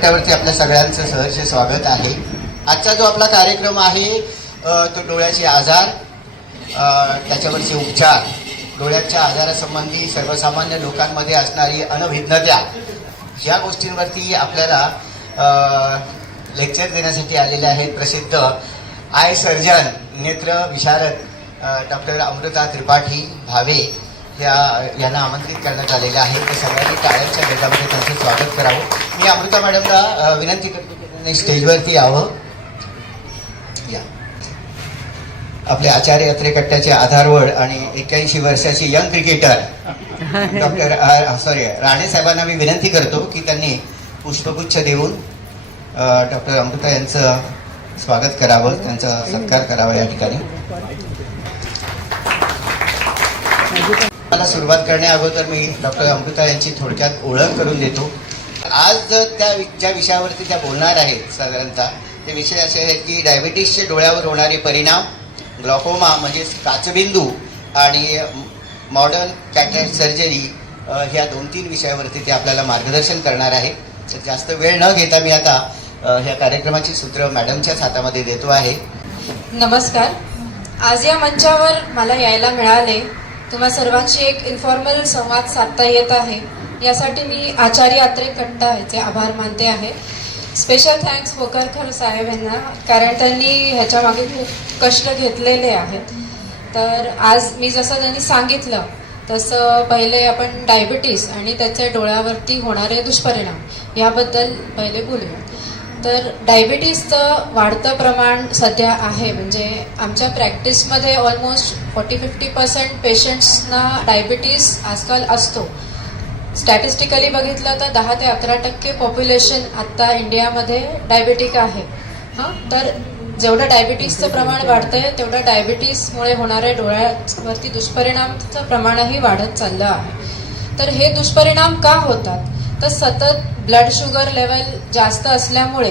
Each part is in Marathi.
त्यावरती आपल्या सगळ्यांचं सहर्ष स्वागत आहे. आजचा जो आपला कार्यक्रम आहे तो डोळ्याचे आजार, त्याच्यावरचे उपचार, डोळ्याच्या आजारासंबंधी सर्वसामान्य लोकांमध्ये असणारी अनभिज्ञता या गोष्टींवरती आपल्याला लेक्चर देण्यासाठी आलेले आहेत प्रसिद्ध आय सर्जन, नेत्र विशारद डॉक्टर अमृता त्रिपाठी भावे यांना आमंत्रित करण्यात आलेलं आहे. तर सगळ्यांनी टाळ्यांच्या गजरामध्ये त्यांचं स्वागत करावं. मी अमृता मॅडमला विनंती करतो की त्यांनी स्टेजवरती यावं. या आपले आचार्य अत्रेकट्ट्याचे आधारवड आणि 81 वर्षाची यंग क्रिकेटर डॉक्टर राणे साहेबांना मी विनंती करतो की त्यांनी पुष्पगुच्छ देऊन डॉक्टर अमृता यांचं स्वागत करावं, त्यांचा सत्कार करावा या ठिकाणी. मला सुरुवात करण्या अगोदर मी डॉक्टर अमृता यांची थोडक्यात ओळख करून देतो. आज ज्या विषयावरती त्या बोलणार आहेत साधारणतः ते विषय असे आहेत की डायबिटीसचे डोळ्यावर होणारे परिणाम, ग्लॉकोमा म्हणजे काचबिंदू आणि मॉडर्न कॅटरॅक्ट सर्जरी, ह्या 2-3 विषयावरती ते आपल्याला मार्गदर्शन करणार आहे. तर जास्त वेळ न घेता मी आता ह्या कार्यक्रमाची सूत्र मॅडमच्याच हातामध्ये देतो आहे. नमस्कार. आज या मंचावर मला यायला मिळाले, तुम्हा सर्वांशी एक इन्फॉर्मल संवाद साधता येत आहे, यासाठी मी आचार्य अत्रेकट्टा यांचे आभार मानते आहे. स्पेशल थँक्स होकरकर साहेब यांना, कारण त्यांनी ह्याच्या मागे खूप कष्ट घेतलेले आहेत. तर आज मी जसं त्यांनी सांगितलं तसं पहिले आपण डायबिटीस आणि त्याचे डोळ्यावरती होणारे दुष्परिणाम याबद्दल पहिले बोलूया. तर डायबिटीसचं वाढतं प्रमाण सध्या आहे, म्हणजे आमच्या प्रॅक्टिसमध्ये ऑलमोस्ट 40-50% पेशंट्सना डायबिटीस आजकाल असतो. स्टॅटिस्टिकली बघितलं तर 10 ते 11% पॉप्युलेशन आत्ता इंडियामध्ये डायबेटिक आहे. तर जेवढं डायबिटीसचं प्रमाण वाढतंय तेवढं डायबिटीसमुळे होणाऱ्या डोळ्यावरती दुष्परिणामाचं प्रमाणही वाढत चाललं आहे. तर हे दुष्परिणाम का होतात? तर सतत ब्लड शुगर लेवल जास्त असल्यामुळे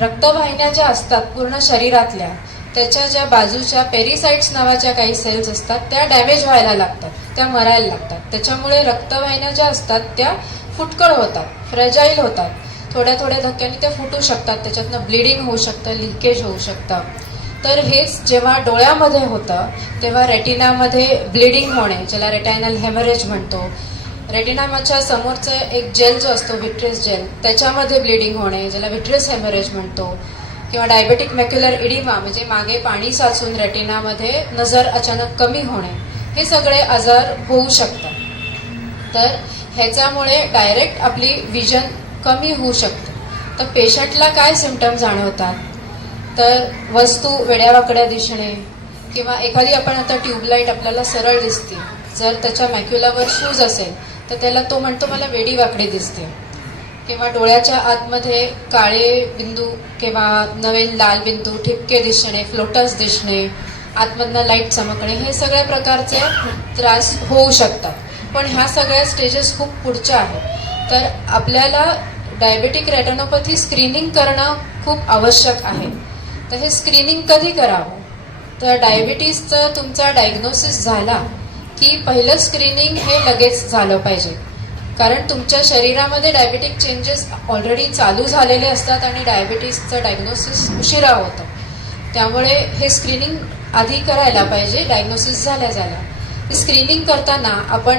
रक्तवाहिन्या ज्या असतात पूर्ण शरीरातल्या, त्याच्या ज्या बाजूच्या पेरिसाइट्स नावाच्या काही सेल्स असतात त्या डॅमेज व्हायला लागतात, त्या मरायला लागतात. त्याच्यामुळे रक्तवाहिन्या ज्या असतात त्या फुटकळ होतात, फ्रॅजाईल होतात. थोड्या थोड्या धक्क्याने त्या फुटू शकतात, त्याच्यातनं ब्लिडिंग होऊ शकतं, लिकेज होऊ शकतं. तर हेच जेव्हा डोळ्यामध्ये होतं तेव्हा रेटिनामध्ये ब्लिडिंग होणे, ज्याला रेटायनल हेमरेज म्हणतो, रेटिनाच्या समोरचं एक जेल जो असतो व्हिट्रियस जेल, त्याच्यामध्ये ब्लिडिंग होणे, ज्याला व्हिट्रियस हेमरेज म्हणतो, किंवा डायबेटिक मॅक्युलर इडिमा म्हणजे मागे पाणी साचून रेटिनामध्ये नजर अचानक कमी होणे, हे सगळे आजार होऊ शकतात. तर ह्याच्यामुळे डायरेक्ट आपली विजन कमी होऊ शकते. तर पेशंटला काय सिम्पटम जाणवतात? तर वस्तू वेड्यावाकड्या दिसणे, किंवा एखादी आपण आता ट्यूबलाईट आपल्याला सरळ दिसते, जर त्याच्या मॅक्युलावर शूज असेल तर त्याला तो म्हणतो मला वेडी वाकडी दिसते. किंवा डोळ्याच्या आतमध्ये काळे बिंदू किंवा नवीन लाल बिंदू, ठिपके दिसणे, फ्लोटर्स दिसणे, आतमधनं लाईट चमकणे, हे सगळ्या प्रकारचे त्रास होऊ शकतात. पण ह्या सगळ्या स्टेजेस खूप पुढच्या आहेत. तर आपल्याला डायबेटिक रेटिनोपॅथी स्क्रीनिंग करणं खूप आवश्यक आहे. तर हे स्क्रीनिंग कधी करावं? तर डायबिटीसचं तुमचा डायग्नोसिस झाला की पहिलं स्क्रीनिंग हे लगेच झालं पाहिजे, कारण तुमच्या शरीरामध्ये डायबेटिक चेंजेस ऑलरेडी चालू झालेले असतात आणि डायबिटीसचं डायग्नोसिस उशिरा होतं. त्यामुळे हे स्क्रीनिंग आधी करायला पाहिजे डायग्नोसिस झाल्या. स्क्रीनिंग करताना आपण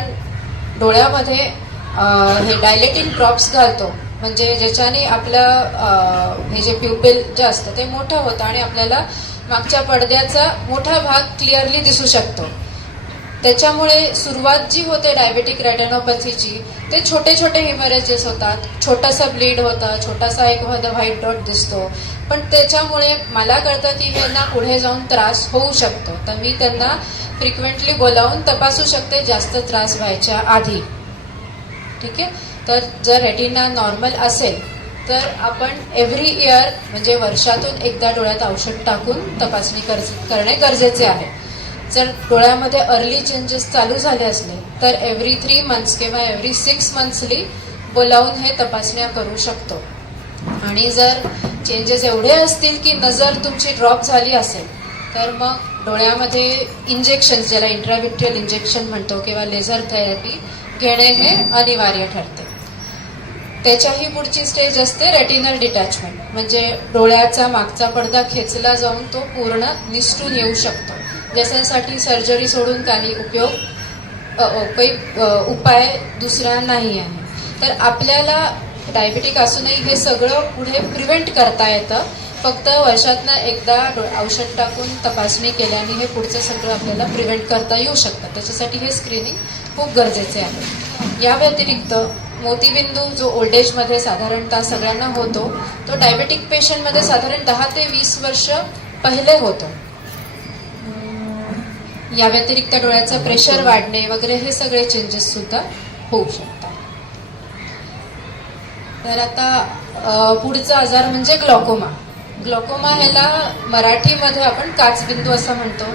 डोळ्यामध्ये हे डायलेटिंग ड्रॉप्स घालतो, म्हणजे ज्याच्याने आपलं हे जे प्युपिल जे असतं ते मोठं होतं आणि आपल्याला मागच्या पडद्याचा मोठा भाग क्लिअरली दिसू शकतो. त्याच्यामुळे सुरुवात जी होते डायबेटिक रेटिनोपॅथीची, ते छोटे छोटे हिमरेजेस होतात, छोटासा ब्लीड होतं, छोटासा एक व्हाईट डॉट दिसतो. पण त्याच्यामुळे मला कळतं की ह्यांना पुढे जाऊन त्रास होऊ शकतो. तर मी त्यांना फ्रिक्वेंटली बोलावून तपासू शकते जास्त त्रास व्हायच्या आधी. ठीक आहे. तर जर रेटिना नॉर्मल असेल तर आपण एव्हरी इयर म्हणजे वर्षातून एकदा डोळ्यात औषध टाकून तपासणी करणे गरजेचे आहे. जर डोळ्यामध्ये अर्ली चेंजेस चालू झाले असले तर एव्हरी 3 मंथ्स किंवा एव्हरी 6 मंथ्सली बोलावून हे तपासण्या करू शकतो. आणि जर चेंजेस एवढे असतील की नजर तुमची ड्रॉप झाली असेल तर मग डोळ्यामध्ये इंजेक्शन, ज्याला इंट्राव्हिट्रियल इंजेक्शन म्हणतो, किंवा लेझर थेरपी घेणे हे अनिवार्य ठरते. त्याच्याही पुढची स्टेज असते रेटिनल डिटॅचमेंट, म्हणजे डोळ्याचा मागचा पडदा खेचला जाऊन तो पूर्ण निसटून येऊ शकतो, ज्याच्यासाठी सर्जरी सोडून काही उपाय दुसरा नाही आहे. तर आपल्याला डायबेटिक असूनही हे सगळं पुढे प्रिव्हेंट करता येतं. फक्त वर्षातनं एकदा औषध टाकून तपासणी केल्याने हे पुढचं सगळं आपल्याला प्रिव्हेंट करता येऊ शकतं. त्याच्यासाठी हे स्क्रीनिंग खूप गरजेचे आहे. या व्यतिरिक्त मोतीबिंदू जो ओल्ड एजमध्ये साधारणतः सगळ्यांना होतो, तो डायबेटिक पेशंटमध्ये साधारण 10 ते 20 वर्ष पहिले होतो. या व्यतिरिक्त डोळ्याचं प्रेशर वाढणे वगैरे हे सगळे चेंजेस सुद्धा होऊ शकतात. तर आता पुढचा आजार म्हणजे ग्लॉकोमा. ग्लॉकोमा ह्याला मराठीमध्ये आपण काचबिंदू असं म्हणतो,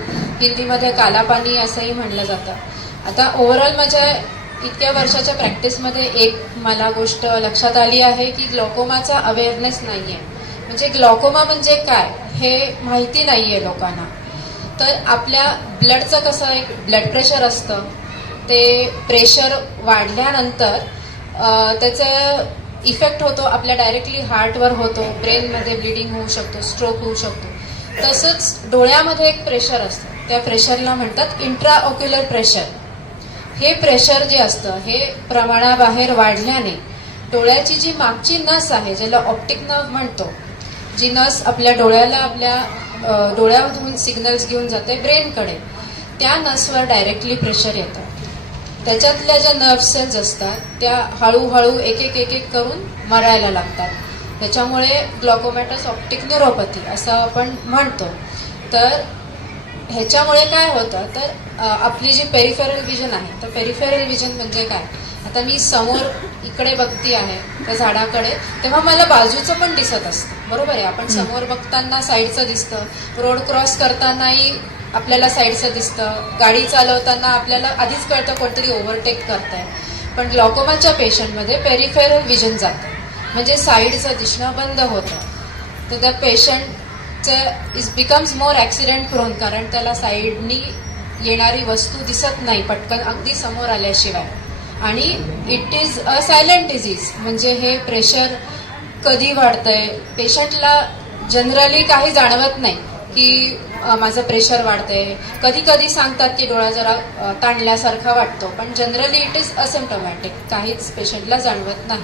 हिंदीमध्ये कालापानी असंही म्हणलं जातं. आता ओव्हरऑल माझ्या इतक्या वर्षाच्या प्रॅक्टिसमध्ये एक मला गोष्ट लक्षात आली आहे की ग्लॉकोमाचा अवेअरनेस नाही आहे. म्हणजे ग्लॉकोमा म्हणजे काय हे माहिती नाही आहे लोकांना. तर आपल्या ब्लडचं कसं एक ब्लड प्रेशर असतं, ते प्रेशर वाढल्यानंतर त्याचं इफेक्ट होतो आपल्या डायरेक्टली हार्टवर होतो, ब्रेनमध्ये ब्लिडिंग होऊ शकतो, स्ट्रोक होऊ शकतो. तसंच डोळ्यामध्ये एक प्रेशर असतं, त्या प्रेशरला म्हणतात इंट्राऑक्युलर प्रेशर. हे प्रेशर जे असतं हे प्रमाणाबाहेर वाढल्याने डोळ्याची जी मागची नस आहे, ज्याला ऑप्टिक नर्व म्हणतो, जी नस आपल्या डोळ्याला आपल्या डोळ्यामधून सिग्नल्स घेऊन जाते ब्रेनकडे, त्या नसवर डायरेक्टली प्रेशर येतं. त्याच्यातल्या ज्या नर्व्ह सेल्स असतात त्या हळूहळू एक एक करून मरायला लागतात. त्याच्यामुळे ग्लॉकोमॅटस ऑप्टिक न्यूरोपॅथी असं आपण म्हणतो. तर ह्याच्यामुळे काय होतं, तर आपली जी पेरिफेरल विजन आहे, तर पेरिफेरल विजन म्हणजे काय, आता मी समोर इकडे बघती आहे त्या झाडाकडे, तेव्हा मला बाजूचं पण दिसत असतं, बरोबर आहे. आपण समोर बघताना साईडचं दिसतं, रोड क्रॉस करतानाही आपल्याला साईडचं दिसतं, गाडी चालवताना आपल्याला आधीच कळतं कोणतरी ओव्हरटेक करतंय. पण ग्लॉकोमाच्या पेशंटमध्ये पेरिफेरल विजन जातं, म्हणजे साईडचं दिसणं बंद होतं. तर त्या पेशंटचं बिकम्स मोर ॲक्सिडेंट प्रोन, कारण त्याला साईडनी येणारी वस्तू दिसत नाही पटकन अगदी समोर आल्याशिवाय. आणि it is a silent disease, म्हणजे हे प्रेशर कधी वाढतंय पेशंटला जनरली काही जाणवत नाही की माझं प्रेशर वाढतंय. कधी कधी सांगतात की डोळा जरा ताणल्यासारखा वाटतो, पण जनरली इट इज असिम्प्टोमॅटिक, काहीच पेशंटला जाणवत नाही.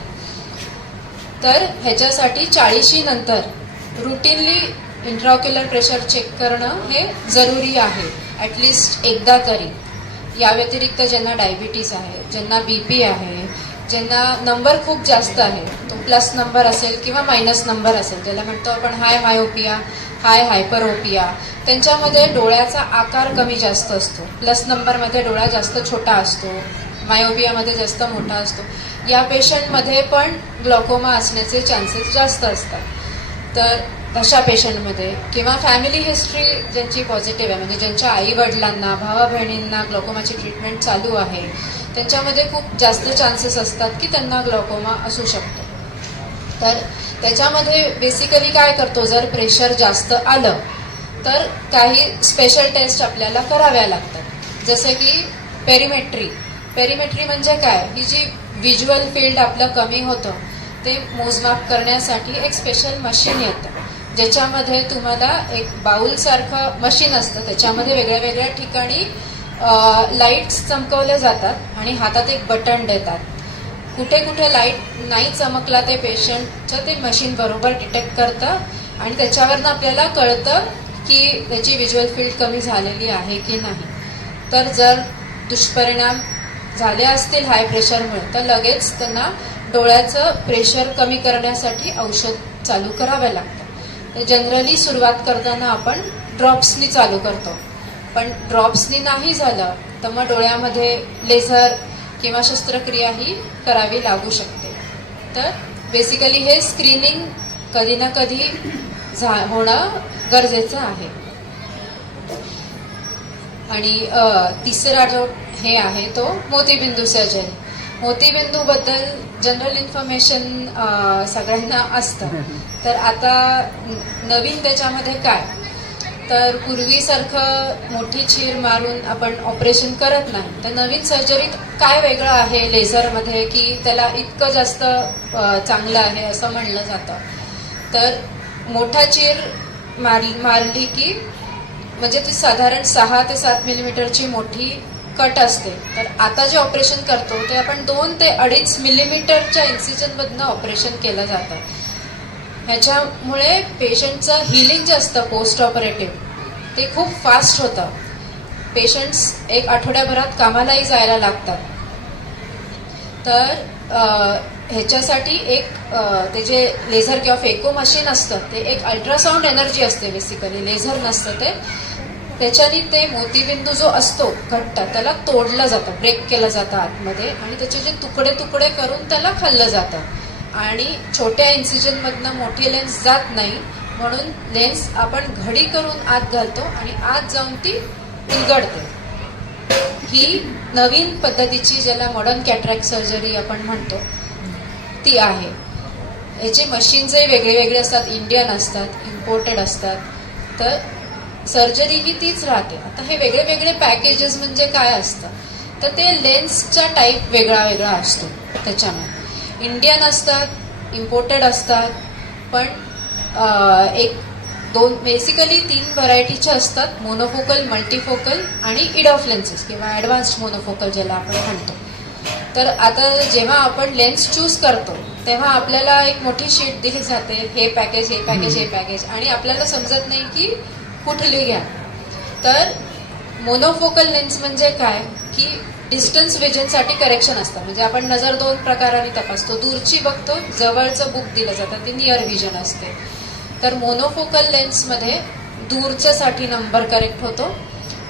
तर ह्याच्यासाठी 40 नंतर रुटीनली इंट्राऑक्युलर प्रेशर चेक करणं हे जरुरी आहे, ॲटलिस्ट एकदा तरी. या व्यतिरिक्त ज्यांना डायबिटीस आहे, ज्यांना BP आहे, ज्यांना नंबर खूप जास्त आहे, तो प्लस नंबर असेल किंवा मायनस नंबर असेल, ज्याला म्हणतो आपण हाय मायोपिया, हाय हायपरोपिया, त्यांच्यामध्ये डोळ्याचा आकार कमी जास्त असतो. प्लस नंबरमध्ये डोळा जास्त छोटा असतो, मायोपियामध्ये जास्त मोठा असतो. या पेशंटमध्ये पण ग्लॉकोमा असण्याचे चान्सेस जास्त असतात. तर अशा पेशंटमध्ये किंवा फॅमिली हिस्ट्री ज्यांची पॉझिटिव्ह आहे, म्हणजे ज्यांच्या आई वडिलांना भावा बहिणींना ग्लॉकोमाची ट्रीटमेंट चालू आहे, त्यांच्यामध्ये खूप जास्त चान्सेस असतात की त्यांना ग्लॉकोमा असू शकतो. तर त्याच्यामध्ये बेसिकली काय करतो, जर प्रेशर जास्त आलं तर काही स्पेशल टेस्ट आपल्याला कराव्या लागतात, जसं की पेरिमेट्री म्हणजे काय, ही जी व्हिज्युअल फील्ड आपलं कमी होतं ते मोजमाप करण्यासाठी एक स्पेशल मशीन येतं, ज्याच्यामध्ये तुम्हाला एक बाउलसारखं मशीन असतं, त्याच्यामध्ये वेगळ्या वेगळ्या ठिकाणी लाईट्स चमकवले जातात आणि हातात एक बटन देतात. कुठे कुठे लाईट नाही चमकला ते पेशंटचं ते मशीन बरोबर डिटेक्ट करतं आणि त्याच्यावरनं आपल्याला कळतं की त्याची व्हिज्युअल फील्ड कमी झालेली आहे की नाही. तर जर दुष्परिणाम झाले असतील हाय प्रेशरमुळे, तर लगेच त्यांना डोळ्याचं प्रेशर कमी करण्यासाठी औषध चालू करावं लागतं. तर जनरली सुरुवात करताना आपण ड्रॉप्सनी चालू करतो, पण ड्रॉप्सनी नाही झालं तर मग डोळ्यामध्ये लेझर किंवा शस्त्रक्रियाही करावी लागू शकते. तर बेसिकली हे स्क्रीनिंग कधी ना कधी होणं गरजेचं आहे. आणि तिसरा जो हे आहे तो मोतीबिंदू सर्जरी. मोतीबिंदूबद्दल जनरल इन्फॉर्मेशन सगळ्यांना असतं. तर आता नवीन त्याच्यामध्ये काय, तर पूर्वीसारखं मोठी चीर मारून आपण ऑपरेशन करत नाही. तर नवीन सर्जरीत काय वेगळं आहे लेझरमध्ये की त्याला इतकं जास्त चांगलं आहे असं म्हणलं जातं. तर मोठा चीर मारली की म्हणजे ती साधारण 6 ते 7 मिलीमीटरची मोठी कट असते. तर आता जे ऑपरेशन करतो ते आपण 2 ते 2.5 मिलीमीटरच्या इन्सिजनमधनं ऑपरेशन केलं जातं. ह्याच्यामुळे पेशंटचं हिलिंग जे असतं पोस्ट ऑपरेटिव्ह ते खूप फास्ट होतं. पेशंट्स 1 आठवड्याभरात कामालाही जायला लागतात. तर ह्याच्यासाठी ते जे लेझर किंवा फेको मशीन असतं ते एक अल्ट्रासाऊंड एनर्जी असते, बेसिकली लेझर नसतं ते. त्याच्याने ते मोतीबिंदू जो असतो घट्ट त्याला तोडलं जातं, ब्रेक केलं जातं आतमध्ये आणि त्याचे जे तुकडे तुकडे करून त्याला खाल्लं जातं. आणि छोट्या इन्सिजनमधनं मोठी लेन्स जात नाही म्हणून लेन्स आपण घडी करून आत घालतो आणि आत जाऊन ती उलगडते. ही नवीन पद्धतीची ज्याला मॉडर्न कॅटरॅक्ट सर्जरी आपण म्हणतो ती आहे. याचे मशीन्सही वेगळे वेगळे असतात, इंडियन असतात, इम्पोर्टेड असतात. तर सर्जरी ही तीच राहते. आता हे वेगळे वेगळे पॅकेजेस म्हणजे काय असतं तर ते लेन्सचा टाईप वेगळा वेगळा असतो. त्याच्यामध्ये इंडियन असतात, इम्पोर्टेड असतात, पण 1-2 बेसिकली 3 व्हरायटीचे असतात, मोनोफोकल, मल्टीफोकल आणि इडॉफ लेन्सेस किंवा ॲडव्हान्स्ड मोनोफोकल ज्याला आपण म्हणतो. तर आता जेव्हा आपण लेन्स चूज करतो तेव्हा आपल्याला एक मोठी शीट दिली जाते, हे पॅकेज, हे पॅकेज, हे पॅकेज, आणि आपल्याला समजत नाही की कुठली घ्या. तर मोनोफोकल लेन्स म्हणजे काय की डिस्टन्स विजनसाठी करेक्शन असतं. म्हणजे आपण नजर 2 प्रकाराने तपासतो, दूरची बघतो, जवळचं बुक दिलं जातं ते नियर विजन असते. तर मोनोफोकल लेन्समध्ये दूरच्यासाठी नंबर करेक्ट होतो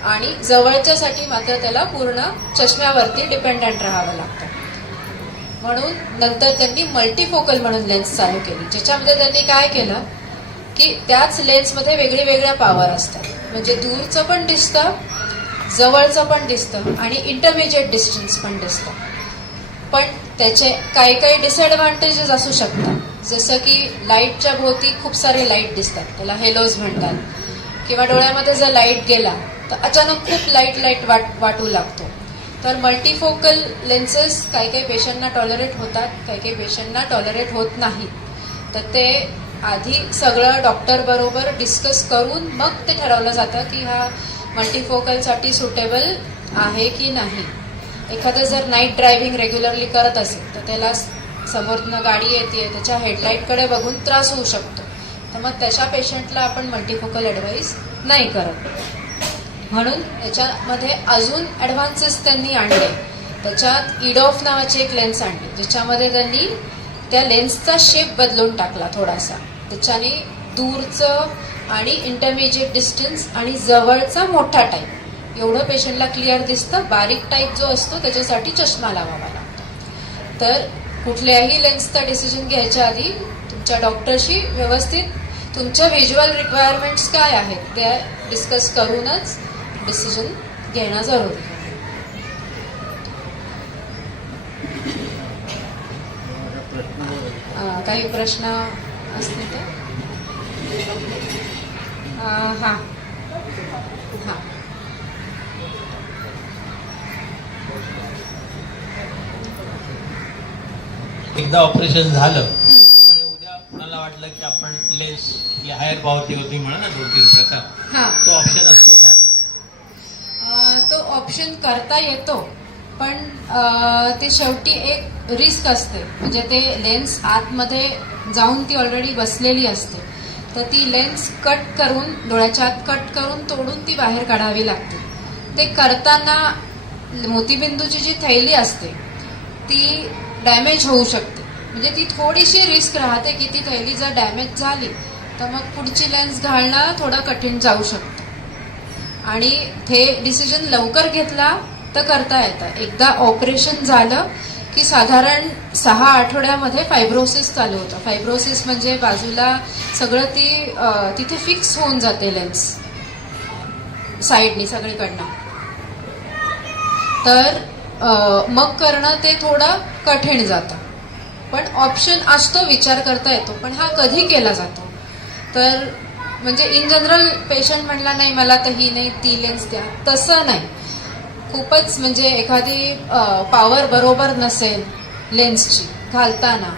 आणि जवळच्यासाठी मात्र त्याला पूर्ण चष्म्यावरती डिपेंडंट राहावं लागतं. म्हणून नंतर त्यांनी मल्टीफोकल म्हणून लेन्स चालू केली, ज्याच्यामध्ये त्यांनी काय केलं की त्याच लेन्समध्ये वेगळ्या वेगळ्या पॉवर असतात. म्हणजे दूरचं पण दिसतं, जवळचं पण दिसतं आणि इंटरमिजिएट डिस्टन्स पण दिसतं. पण त्याचे काही काही डिसएडव्हान्टेजेस असू शकतात, जसं की लाईटच्या भोवती खूप सारे लाईट दिसतात, त्याला हेलोज म्हणतात. किंवा डोळ्यामध्ये जर लाईट गेला तर अचानक खूप लाईट वाटू लागतो. तर मल्टीफोकल लेन्सेस काही काही पेशंटना टॉलरेट होतात, काही काही पेशंटना टॉलरेट होत नाही. तर ते आधी सगळं डॉक्टर बरोबर डिस्कस करून मग ते ठरवलं जातं की हा मल्टीफोकलसाठी सुटेबल आहे की नाही. एखादं जर नाईट ड्रायव्हिंग रेग्युलरली करत असेल तर त्याला समोरनं गाडी येते त्याच्या हेडलाईटकडे बघून त्रास होऊ शकतो. तर मग त्याच्या पेशंटला आपण मल्टीफोकल ॲडवाईस नाही करत. म्हणून याच्यामध्ये अजून ॲडव्हान्सेस त्यांनी आणले. त्याच्यात इडॉफ नावाची एक लेन्स आणली, ज्याच्यामध्ये त्यांनी त्या लेन्सचा शेप बदलून टाकला थोडासा. त्याच्याने दूरचं आणि इंटरमिजिएट डिस्टन्स आणि जवळचा मोठा टाईप एवढं पेशंटला क्लिअर दिसतं. बारीक टाईप जो असतो त्याच्यासाठी चष्मा लावावा लागतो. तर कुठल्याही लेन्सचा डिसिजन घ्यायच्या आधी तुमच्या डॉक्टरशी व्यवस्थित तुमच्या व्हिज्युअल रिक्वायरमेंट्स काय आहेत ते डिस्कस करूनच डिसिजन घेणं जरुरी आहे. काही प्रश्न असतील तर हां हां एकदा ऑपरेशन झालं आणि उद्या कुणाला वाटलं की आपण लेन्स हायर पॉवरची होती म्हणा ना 2-3 प्रकार, तो ऑप्शन असतो का? तो ऑप्शन करता येतो, पण ते शेवटी एक रिस्क असते. म्हणजे ते लेन्स आतमध्ये जाऊन ती ऑलरेडी बसलेली असते. तर ती लेन्स कट करून डोळ्याच्या आत कट करून तोडून ती बाहेर काढावी लागते. ते करताना मोतीबिंदूची जी थैली असते ती डॅमेज होऊ शकते. म्हणजे ती थोडीशी रिस्क राहते की ती थैली जर डॅमेज झाली तर मग पुढची लेन्स घालणं थोडं कठीण जाऊ शकतं. आणि हे डिसिजन लवकर घेतला तर करता येतं. एकदा ऑपरेशन झालं की साधारण 6 आठवड्यामध्ये फायब्रोसिस चालू होतं. फायब्रोसिस म्हणजे बाजूला सगळं तिथे फिक्स होऊन जाते लेन्स साईडनी सगळीकडनं. तर मग करणं ते थोडं कठीण जातं. पण ऑप्शन असतो, विचार करता येतो. पण हा कधी केला जातो तर म्हणजे इन जनरल पेशंट म्हणला नाही मला तर ही नाही ती लेन्स द्या, तसं नाही. खूपच म्हणजे एखादी पॉवर बरोबर नसेल लेन्सची घालताना,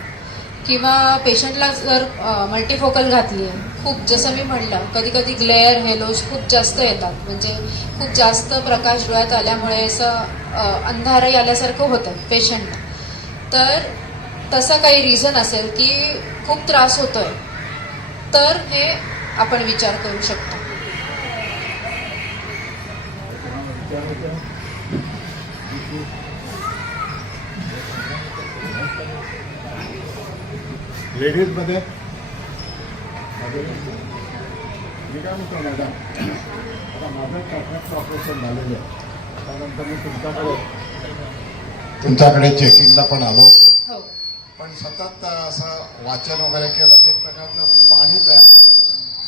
किंवा पेशंटला जर मल्टीफोकल घातली आहे, खूप जसं मी म्हणलं कधी कधी ग्लेअर हेलोज खूप जास्त येतात, म्हणजे खूप जास्त प्रकाश डोळ्यात आल्यामुळे असं अंधारही आल्यासारखं होतं पेशंटला. तर तसा काही रिझन असेल की खूप त्रास होतोय, तर हे आपण विचार करू शकतो. लेडीज मध्ये मी काय म्हणतो मॅडम, आता माझं कॅटरॅक्ट ऑपरेशन झालेलं आहे, त्यानंतर मी तुमच्याकडे चेकिंगला पण आलो होतो. हो. पण सतत असं वाचन वगैरे केलं ते प्रकारचं पाणी तयार होतं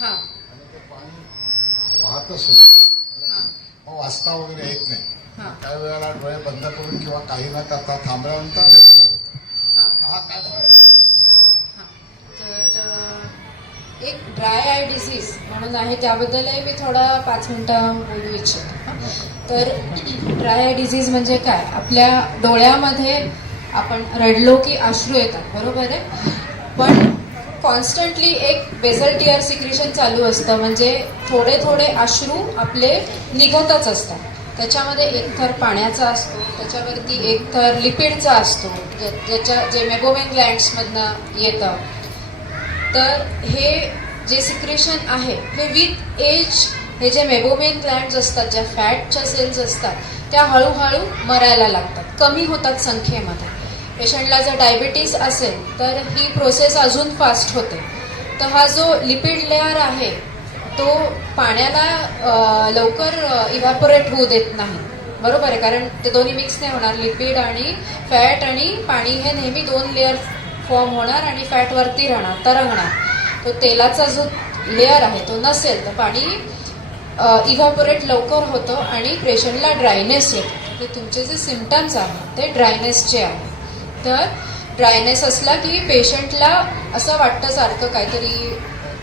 हां आणि ते पाणी वाहतच सुद्धा हां मग वाचता वगैरे येत नाही. हां काही वेळेला डोळे बंद करून किंवा काही न करता थांबल्यानंतर ते बरं होतं. हां हा काय फरक आहे? हां. तर एक ड्राय आय डिसीज म्हणून आहे, त्याबद्दलही मी थोडा 5 मिनिटं बोलू इच्छितो. तर ड्राय आय डिसीज म्हणजे काय, आपल्या डोळ्यामध्ये आपण रडलो की अश्रू येतात, बरोबर आहे, पण कॉन्स्टंटली एक बेसल टीयर सिक्रेशन चालू असतं, म्हणजे थोडे थोडे अश्रू आपले निघतच असतात. त्याच्यामध्ये एक थर पाण्याचा असतो, त्याच्यावरती एक थर लिपिडचा असतो, जे मेबोमेन ग्लँड्समधनं येतं. तर हे जे सिक्रेशन आहे हे विथ एज, हे जे मेबोमेन ग्लँड्स असतात, ज्या फॅटच्या सेल्स असतात, त्या हळूहळू मरायला लागतात, कमी होतात संख्येमध्ये. पेशंटला जर डायबिटीस असेल तर ही प्रोसेस अजून फास्ट होते. तर हा जो लिपिड लेअर आहे तो पाण्याला लवकर इव्हॅपोरेट होऊ देत नाही, बरोबर आहे, कारण ते दोन्ही मिक्स नाही होणार. लिपिड आणि फॅट आणि पाणी हे नेहमी 2 लेअर फॉर्म होणार आणि फॅट वरती राहणार, तरंगणार. तो तेलाचा जो लेअर आहे तो नसेल तर पाणी इव्हॅपोरेट लवकर होतं आणि पेशंटला ड्रायनेस येतो. ते तुमचे जे सिम्पटम्स आहेत ते ड्रायनेसचे आहेत. तर ड्रायनेस असला की पेशंटला असं वाटतं सारखं काहीतरी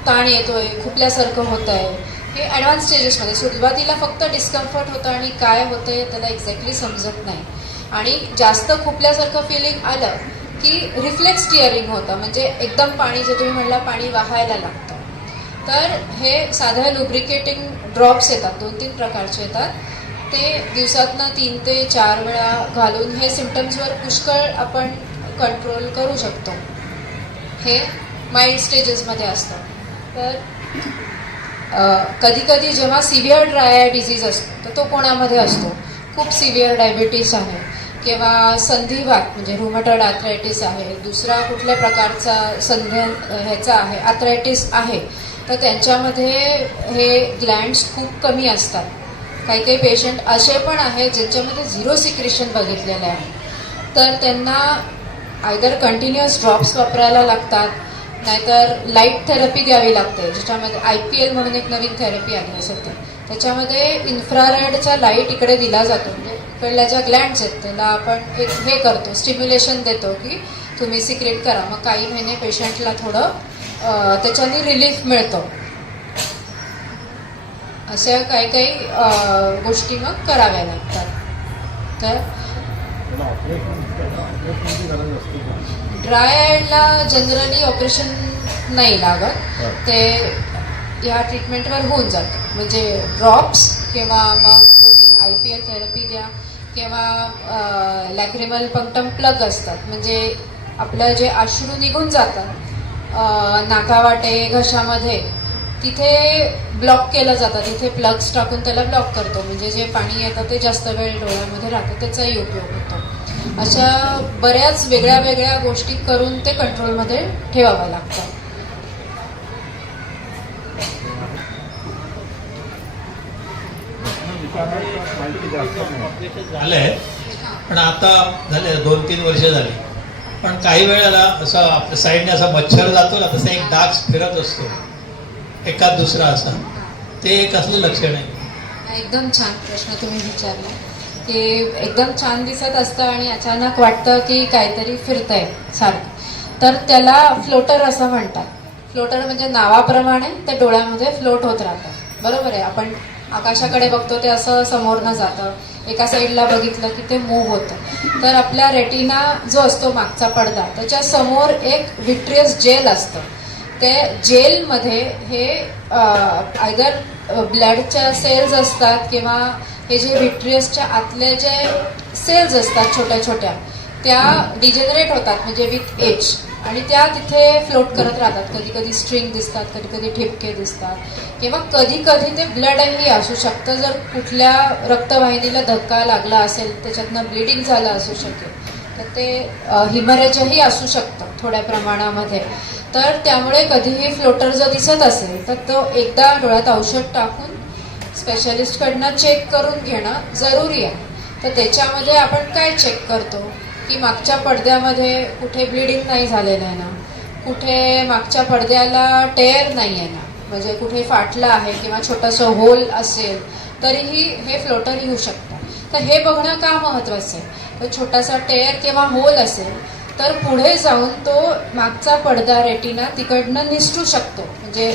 ताण येतोय, खुपल्यासारखं होत आहे. हे ॲडव्हान्स स्टेजेसमध्ये, सुरुवातीला फक्त डिस्कम्फर्ट होतं आणि काय होतंय त्याला एक्झॅक्टली समजत नाही. आणि जास्त खुपल्यासारखं फिलिंग आलं की रिफ्लेक्स टिअरिंग होतं, म्हणजे एकदम पाणी, जे तुम्ही म्हणला पाणी वाहायला लागतं. तर हे साधं लुब्रिकेटिंग ड्रॉप्स येतात, 2-3 प्रकारचे येतात. ते दिवसातनं 3 ते 4 वेळा घालून हे सिम्पटम्सवर पुष्कळ आपण कंट्रोल करू शकतो. हे माइल्ड स्टेजेसमध्ये असतं. तर कधी कधी जेव्हा सिव्हिअर ड्राय आय डिसीज असतो तर तो कोणामध्ये असतो, खूप सिव्हिअर डायबिटीस आहे किंवा संधिवात म्हणजे रुमॅटॉइड आर्थरायटिस आहे, दुसरा कुठल्या प्रकारचा ह्याचा आहे आर्थरायटिस आहे, तर त्यांच्यामध्ये हे ग्लँड्स खूप कमी असतात. काही काही पेशंट असे पण आहेत ज्यांच्यामध्ये 0 सिक्रेशन बघितलेले आहे, तर त्यांना आयदर कंटिन्युअस ड्रॉप्स वापरायला लागतात, नाहीतर लाईट थेरपी द्यावी लागते, ज्याच्यामध्ये IPL म्हणून एक नवीन थेरपी आली आहे सध्या. त्याच्यामध्ये इन्फ्रारेडचा लाईट इकडे दिला जातो, म्हणजे इकडल्या ज्या ग्लँड्स आहेत त्याला आपण एक हे करतो, स्टिम्युलेशन देतो की तुम्ही सिक्रेट करा. मग काही महिने पेशंटला थोडं त्याच्याने रिलीफ मिळतो. अशा काही काही गोष्टी मग कराव्या लागतात. तर ड्राय आयला जनरली ऑपरेशन नाही लागत, ते या ट्रीटमेंटवर होऊन जातं. म्हणजे ड्रॉप्स किंवा मग तुम्ही IPL थेरपी द्या किंवा लॅक्रिमल पंक्टम प्लग असतात, म्हणजे आपलं जे अश्रू निघून जातात नाकावाटे घशामध्ये, तिथे ब्लॉक केलं जातं, तिथे प्लग्स टाकून त्याला ब्लॉक करतो, म्हणजे जे पाणी येतं ते जास्त वेळ डोळ्यामध्ये राहतं, त्याचाही उपयोग होतो. अशा बऱ्याच वेगळ्या वेगळ्या गोष्टी करून ते कंट्रोलमध्ये ठेवावं लागतं. झालंय, पण आता झाले 2-3 वर्ष झाली, पण काही वेळेला असं आपल्या साईडने असा मच्छर जातो ना, तसा एक डाग फिरत असतो एकाच दुसरा असा, ते कसलं लक्षण आहे? एकदम छान प्रश्न तुम्ही विचारला, की एकदम छान दिसत असतं आणि अचानक वाटतं की काहीतरी फिरतंय सारखं, तर त्याला फ्लोटर असं म्हणतात. फ्लोटर म्हणजे नावाप्रमाणे ते डोळ्यामध्ये फ्लोट होत राहतात, बरोबर आहे. आपण आकाशाकडे बघतो ते असं समोरनं जातं, एका साईडला बघितलं की ते मूव्ह होतं. तर आपल्या रेटिना जो असतो मागचा पडदा, त्याच्या समोर एक विट्रियस जेल असतं. ते जेलमध्ये हे आयदर ब्लडच्या सेल्स असतात किंवा हे जे विट्रियसच्या आतले जे सेल्स असतात छोट्या छोट्या, त्या डिजेनरेट होतात म्हणजे विथ एज, आणि त्या तिथे फ्लोट करत राहतात. कधी कधी स्ट्रिंग दिसतात, कधी कधी ठिपके दिसतात, किंवा कधी कधी ते ब्लडही असू शकतं. जर कुठल्या रक्तवाहिनीला धक्का लागला असेल, त्याच्यातनं ब्लिडिंग झालं असू शकेल, तर ते हिमरेजही असू शकतं थोड्या प्रमाणामध्ये. तर त्यामुळे कधीही फ्लोटर जर दिसत असेल तर तो एकदा डोळ्यात औषध टाकून स्पेशालिस्टकडनं चेक करून घेणं जरुरी आहे. तर त्याच्यामध्ये आपण काय चेक करतो की मागच्या पडद्यामध्ये कुठे ब्लिडिंग नाही झालेलं आहे ना, कुठे मागच्या पडद्याला टेअर नाही आहे ना, म्हणजे कुठे फाटलं आहे किंवा छोटंसं होल असेल तरीही हे फ्लोटर येऊ शकतं. तर हे बघणं का महत्त्वाचं आहे? तर छोटासा टेअर किंवा होल असेल तर पुढे जाऊन तो मागचा पडदा रेटिना तिकडनं निसटू शकतो. म्हणजे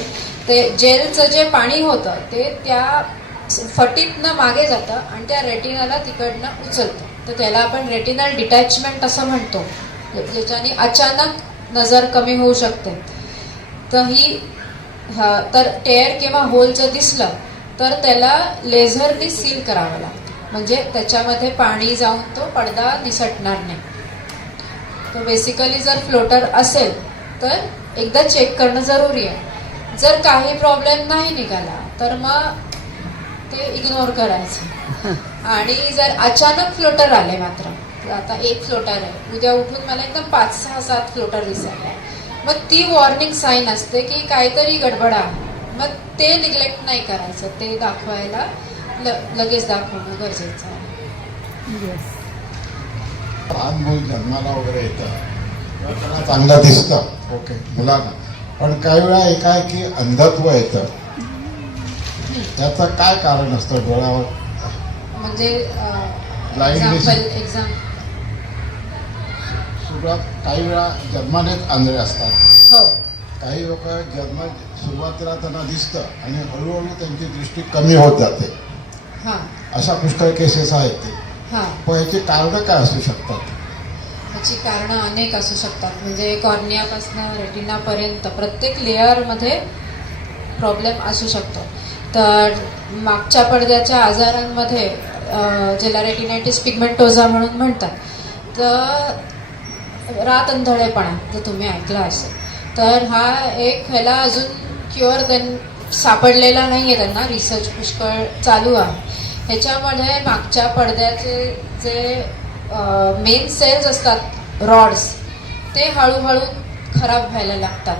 ते जेलचं जे पाणी होतं ते त्या फटीतनं मागे जातं आणि त्या रेटिनाला तिकडनं उचलतं. तर त्याला आपण रेटिनल डिटॅचमेंट असं म्हणतो, ज्याच्याने अचानक नजर कमी होऊ शकते. तर टेअर किंवा होल जर दिसलं तर त्याला लेझरनी सील करावं लागतं, म्हणजे त्याच्यामध्ये पाणी जाऊन तो पडदा निसटणार नाही. तर बेसिकली जर फ्लोटर असेल तर एकदा चेक करणं जरुरी आहे. जर काही प्रॉब्लेम नाही निघाला तर मग ते इग्नोर करायचं. आणि जर अचानक फ्लोटर आले मात्र, आता एक फ्लोटर आहे, उद्या उठून मला एकदम 5, 6, 7 फ्लोटर दिसायला, मग ती वॉर्निंग साईन असते की काहीतरी गडबड आहे. मग ते निग्लेक्ट नाही करायचं, ते दाखवायला लगेच दाखवणं गरजेचं आहे. लहान मूल जन्माला वगैरे येतं तेव्हा त्यांना चांगलं दिसतं, ओके, मुलांना, पण काही वेळा एकाएकी अंधत्व येतं. त्याचं काय कारण असतं डोळ्यावर? म्हणजे Blindness. एक्झाम्पल सुरुवात काही वेळा जन्मानेच आंधळे असतात. हो, काही लोक जन्म सुरुवातीला त्यांना दिसतं आणि हळूहळू त्यांची दृष्टी कमी होत जाते. हां अशा पुष्कळ केसेस आहेत ते. हां. पण याची कारणं काय असू शकतात? ह्याची कारणं अनेक असू शकतात. म्हणजे कॉर्नियापासून रेटिनापर्यंत प्रत्येक लेअरमध्ये प्रॉब्लेम असू शकतो. तर मागच्या पडद्याच्या आजारांमध्ये ज्याला रेटिनायटिस पिगमेंटोजा म्हणून म्हणतात, तर रात अंधळेपणा जर तुम्ही ऐकला असेल तर हा एक ह्याला अजून क्युअर सापडलेला नाही आहे. त्यांना रिसर्च पुष्कळ चालू आहे. ह्याच्यामध्ये मागच्या पडद्याचे जे मेन सेल्स असतात, रॉड्स, ते हळूहळू खराब व्हायला लागतात.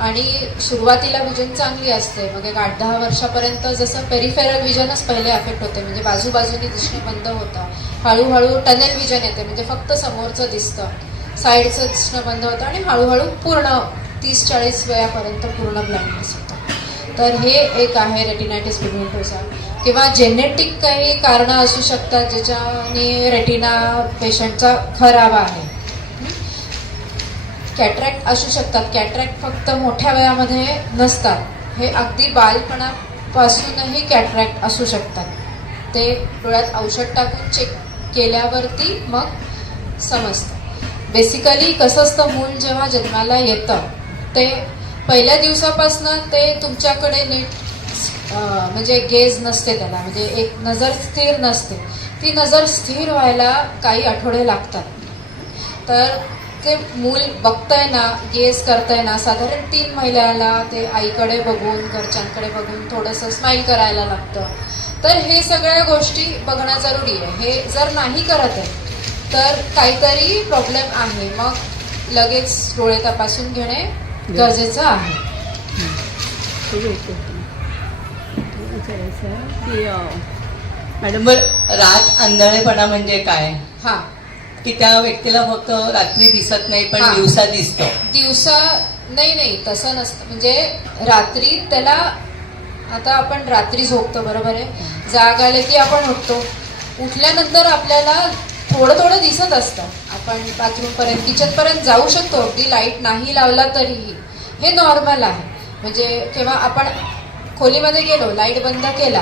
आणि सुरुवातीला विजन चांगली असते, मग एक 8-10 वर्षापर्यंत जसं पेरिफेरल विजनच पहिले अफेक्ट होते, म्हणजे बाजूबाजूनी दिसणं बंद होतं. हळूहळू टनेल विजन येते, म्हणजे फक्त समोरचं दिसतं, साईडचं दिसणं बंद होतं, आणि हळूहळू पूर्ण 30-40 वयापर्यंत पूर्ण ब्लाइंडनेस होतं. तर हे एक आहे रेटिनायटिस पिगमेंटोसा. किंवा जेनेटिक काही कारणं असू शकतात ज्याच्याने रेटिना पेशंटचा खराब आहे. कॅटरॅक्ट असू शकतात. कॅटरॅक्ट फक्त मोठ्या वयामध्ये नसतात, हे अगदी बालपणापासूनही कॅटरॅक्ट असू शकतात. ते डोळ्यात औषध टाकून चेक केल्यावरती मग समजतं. बेसिकली कसं असतं, मूल जेव्हा जन्माला येतं ते पहिल्या दिवसापासून ते तुमच्याकडे नीट म्हणजे गेज नसते त्याला, म्हणजे एक नजर स्थिर नसते. ती नजर स्थिर व्हायला काही आठवडे लागतात. तर ते मूल बघतंय ना, गेज करतंय ना, साधारण 3 महिन्याला ते आईकडे बघून, घरच्यांकडे बघून थोडंसं स्माईल करायला लागतं. तर हे सगळ्या गोष्टी बघणं जरुरी आहे. हे जर नाही करत आहे तर काहीतरी प्रॉब्लेम आहे, मग लगेच डोळे तपासून घेणे गरजेचं आहे. मॅडम, रात आंधळेपणा म्हणजे काय? हा, की त्या व्यक्तीला फक्त रात्री दिसत नाही पण हा. दिवसा दिसतं? दिवसा नाही, तसं नसतं. म्हणजे रात्री त्याला, आता आपण रात्री झोपतो, बरोबर आहे, जाग आले की आपण उठतो. उठल्यानंतर आपल्याला थोडं दिसत असतं. आपण बाथरूमपर्यंत, किचनपर्यंत जाऊ शकतो, अगदी लाईट नाही लावला तरीही. हे नॉर्मल आहे. म्हणजे किंवा आपण खोलीमध्ये गेलो, लाईट बंद केला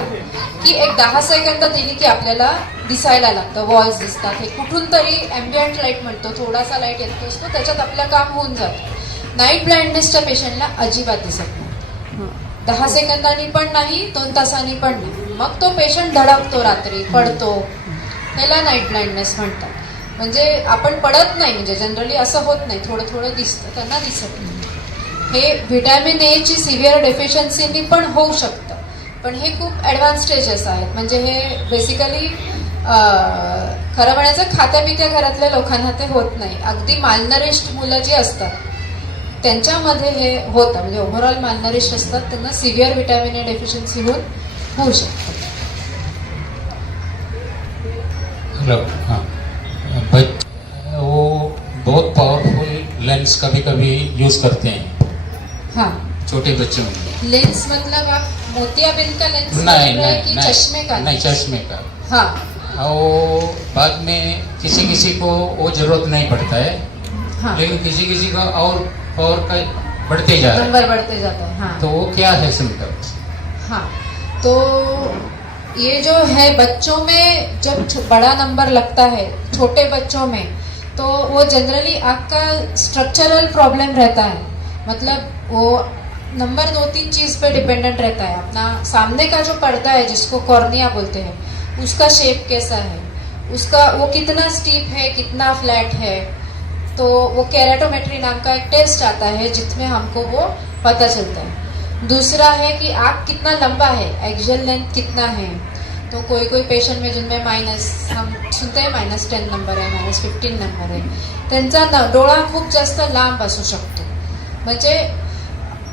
की एक 10 सेकंद दिली की आपल्याला दिसायला लागतं, वॉल्स दिसतात. हे कुठून तरी ॲम्बियंट लाईट म्हणतो, थोडासा लाईट येतो असतो, त्याच्यात आपलं काम होऊन जातं. नाईट ब्लाइंडनेसच्या पेशंटला अजिबात दिसत नाही, 10 सेकंदांनी पण नाही, 2 तासांनी पण नाही. मग तो पेशंट धडकतो, रात्री पडतो, ह्याला नाईट ब्लाइंडनेस म्हणतात. म्हणजे आपण पडत नाही, म्हणजे जनरली असं होत नाही, थोडं थोडं दिसतं, त्यांना दिसत नाही. हे व्हिटॅमिन ए ची सिव्हिअर डेफिशियन्सीनी पण होऊ शकतं, पण हे खूप ॲडव्हान्स स्टेजेस आहेत. म्हणजे हे बेसिकली खरं म्हणायचं खात्या पित्या घरातल्या लोकांना ते होत नाही. अगदी मालनरिष्ट मुलं जी असतात त्यांच्यामध्ये हे होतं, म्हणजे ओव्हरऑल मालनरिष्ट असतात त्यांना सिव्हिअर व्हिटॅमिन ए डेफिशियन्सी होऊ शकतं. हेलो, हाँ, वो बहुत पावरफुल लेंस कभी कभी यूज करते हैं हाँ, छोटे बच्चों में। लेंस मतलब आप मोतियाबिंद का लेंस नहीं बोल रहे हैं नहीं कि चश्मे का? नहीं, चश्मे का। हाँ वो बाद में किसी किसी को वो जरूरत नहीं पड़ता है, हाँ, लेकिन किसी किसी का और का बढ़ते जा रहा है, नंबर बढ़ते जाता है. हाँ तो वो क्या है सिम्टम्स? हाँ, तो ये जो है बच्चों में जब बड़ा नंबर लगता है छोटे बच्चों में, तो वो जनरली आँख का स्ट्रक्चरल प्रॉब्लम रहता है. मतलब वो नंबर 2-3 चीज़ पे डिपेंडेंट रहता है. अपना सामने का जो पर्दा है जिसको कॉर्निया बोलते हैं, उसका शेप कैसा है, उसका वो कितना स्टीप है, कितना फ्लैट है. तो वो केराटोमेट्री नाम का एक टेस्ट आता है जिसमें हमको वो पता चलता है. दूसरा है कि आँख कितना लंबा है, एक्सियल लेंथ कितना है. तो कोई पेशंट में जिनमें माइनस, हम सुनते हैं -10 नंबर आहे, -15 नंबर आहे, त्यांचा डोळा खूप जास्त लांब असू शकतो. म्हणजे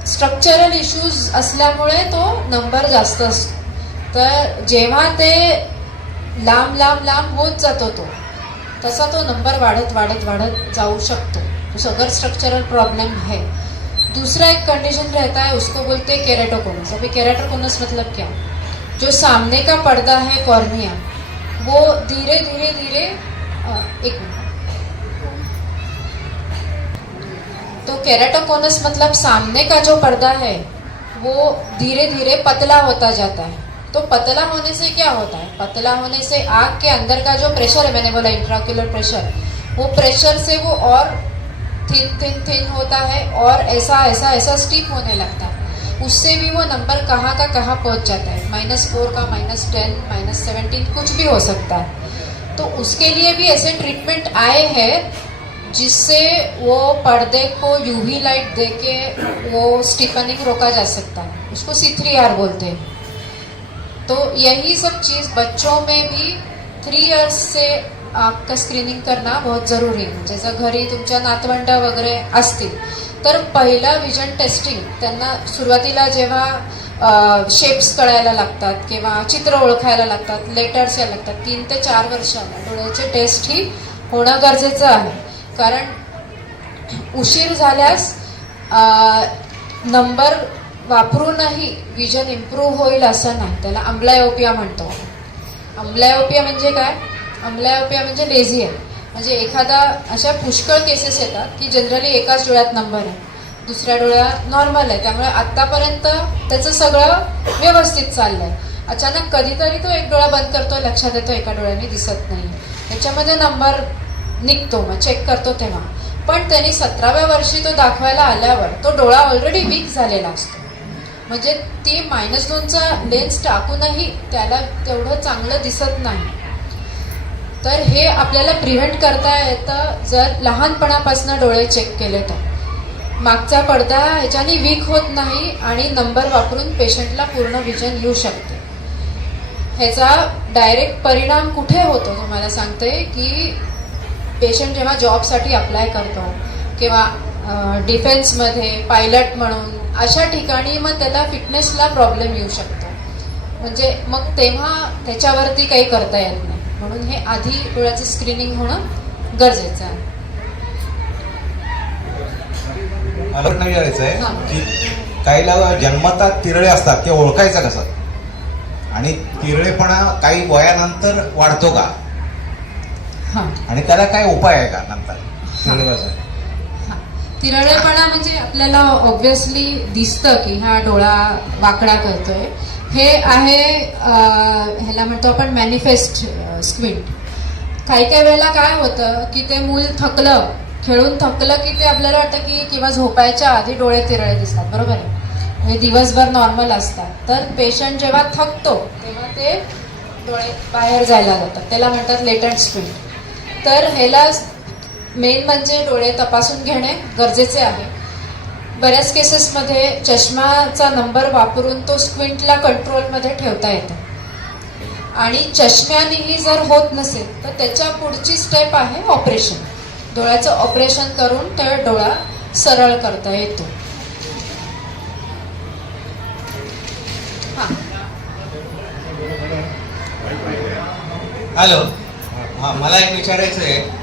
स्ट्रक्चरल इश्यूज असल्यामुळे तो नंबर जास्त असतो. तर जेव्हा ते लांब लांब लांब होत जातो तो तसा तो नंबर वाढत वाढत वाढत जाऊ शकतो. तो अगर स्ट्रक्चरल प्रॉब्लम है. दूसरा एक कंडीशन रहता है, उसको बोलते हैं केराटोकोनस. अभी केराटोकोनस मतलब क्या? जो सामने का पर्दा है कॉर्निया, वो धीरे धीरे धीरे एक मिनट, तो केराटोकोनस मतलब सामने का जो पर्दा है वो धीरे धीरे पतला होता जाता है. तो पतला होने से क्या होता है? पतला होने से आँख के अंदर का जो प्रेशर है, मैंने बोला इंट्राक्यूलर प्रेशर, वो प्रेशर से वो और थिन होता है और ऐसा स्टीप होने लगता है. उससे भी वो नंबर कहाँ का कहाँ पहुँच जाता है. -4 का -10, -17 कुछ भी हो सकता है. तो उसके लिए भी ऐसे ट्रीटमेंट आए हैं जिससे वो पर्दे को यूवी लाइट देके वो स्टिफनिंग रोका जा सकता है. उसको C3R बोलते हैं. तो यही सब चीज़ बच्चों में भी 3 इयर्स से आपका स्क्रीनिंग करना बहुत ज़रूरी आहे. जसं घरी तुमच्या नातवंड वगैरे असतील तर पहिलं विजन टेस्टिंग त्यांना सुरुवातीला जेव्हा शेप्स कळायला लागतात किंवा चित्र ओळखायला लागतात, लेटर्स यायला लागतात, 3 ते 4 वर्षाला डोळ्याचे टेस्ट ही होणं गरजेचं आहे. कारण उशीर झाल्यास नंबर वापरूनही विजन इम्प्रूव्ह होईल असं नाही. त्याला अम्ब्लायोपिया म्हणतो. अम्ब्लायोपिया म्हणजे काय? अम्ब्लायोपिया म्हणजे लेझी आहे. म्हणजे एखादा अशा पुष्कळ केसेस येतात की जनरली एकाच डोळ्यात नंबर आहे, दुसऱ्या डोळ्यात नॉर्मल आहे, त्यामुळे आत्तापर्यंत त्याचं सगळं व्यवस्थित चाललंय. अचानक कधीतरी तो एक डोळा बंद करतो, लक्षात येतो एका डोळ्याने दिसत नाही, त्याच्यामध्ये नंबर निघतो, मग चेक करतो तेव्हा. पण त्यांनी 17व्या वर्षी तो दाखवायला आल्यावर तो डोळा ऑलरेडी वीक झालेला असतो. म्हणजे ती -2चा लेन्स टाकूनही त्याला तेवढं चांगलं दिसत नाही. तर हे आपल्याला प्रिव्हेंट करता येतं जर लहानपणापासून डोळे चेक केले तर. मागचा पडदा ह्याच्याने वीक होत नाही आणि नंबर वापरून पेशंटला पूर्ण विजन येऊ शकते. ह्याचा डायरेक्ट परिणाम कुठे होतो तुम्हाला सांगते की पेशंट जेव्हा जॉबसाठी अप्लाय करतो किंवा डिफेन्समध्ये पायलट म्हणून अशा ठिकाणी मग त्याला फिटनेसला प्रॉब्लेम येऊ शकतो. म्हणजे मग तेव्हा त्याच्यावरती काही करता येत नाही. म्हणून हे आधी डोळ्याचं स्क्रीनिंग होणं गरजेचं आहे. मला विचारायचं आहे हां. की काहीला जन्मतात तिरळे असतात, ते ओळखायचं कसं? आणि तिरळेपणा काही वयानंतर वाढतो का? हां आणि त्याला काय उपाय आहे का नंतर तिरळे कसं? हां, तिरळेपणा म्हणजे आपल्याला ऑब्व्हियसली दिसतं की हा डोळा वाकडा करतोय. हे आहे ह्याला म्हणतो आपण मॅनिफेस्ट स्क्विंट. काही काही वेळेला काय होतं की ते मूल थकलं, खेळून थकलं की ते आपल्याला वाटतं की किंवा झोपायच्या आधी डोळे तिरळे दिसतात, बरोबर आहे. हे दिवसभर नॉर्मल असतात. तर पेशंट जेव्हा थकतो तेव्हा ते डोळे बाहेर जायला जातात, त्याला म्हणतात लेटंट स्क्विंट. तर ह्याला मेन म्हणजे डोळे तपासून घेणे गरजेचे आहे. बऱ्याच केसेसमध्ये चष्माचा नंबर वापरून तो स्क्विंटला कंट्रोलमध्ये ठेवता येतो. आणि चष्म्यानेही जर होत नसेल तर त्याच्या पुढची स्टेप आहे ऑपरेशन. डोळ्याचं ऑपरेशन करून तो डोळा सरळ करता येतो. हॅलो, हां, मला एक विचारायचं आहे.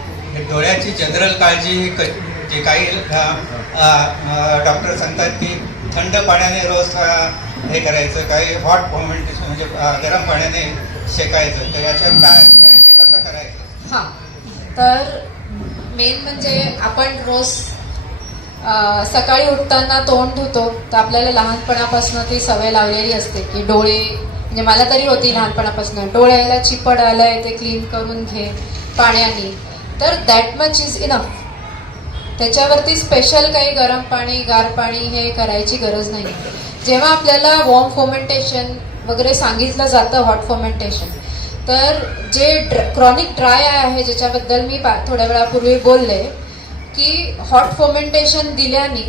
डोळ्याची जनरल काळजी ही जे काही डॉक्टर सांगतात की थंड पाण्याने रोज हे करायचं, काही हॉट फॉर्मेंटेशन म्हणजे गरम पाण्याने शेकायचं, तर याच्यात काय आणि ते कसं करायचं? हां, तर मेन म्हणजे आपण रोज सकाळी उठताना तोंड धुतो. तर आपल्याला लहानपणापासून ती सवय लावलेली असते की डोळे, म्हणजे मला तरी होती लहानपणापासून, डोळ्याला चिपड आलंय ते क्लीन करून घे पाण्याने. तर दॅट मच इज इनफ. त्याच्यावरती स्पेशल काही गरम पाणी गार पाणी हे करायची गरज नाही. जेव्हा आपल्याला वॉर्म फॉर्मेंटेशन वगैरे सांगितलं जातं, हॉट फॉर्मेंटेशन, तर जे क्रॉनिक ड्राय आहे ज्याच्याबद्दल मी थोड्या वेळापूर्वी बोलले की हॉट फॉर्मेंटेशन दिल्याने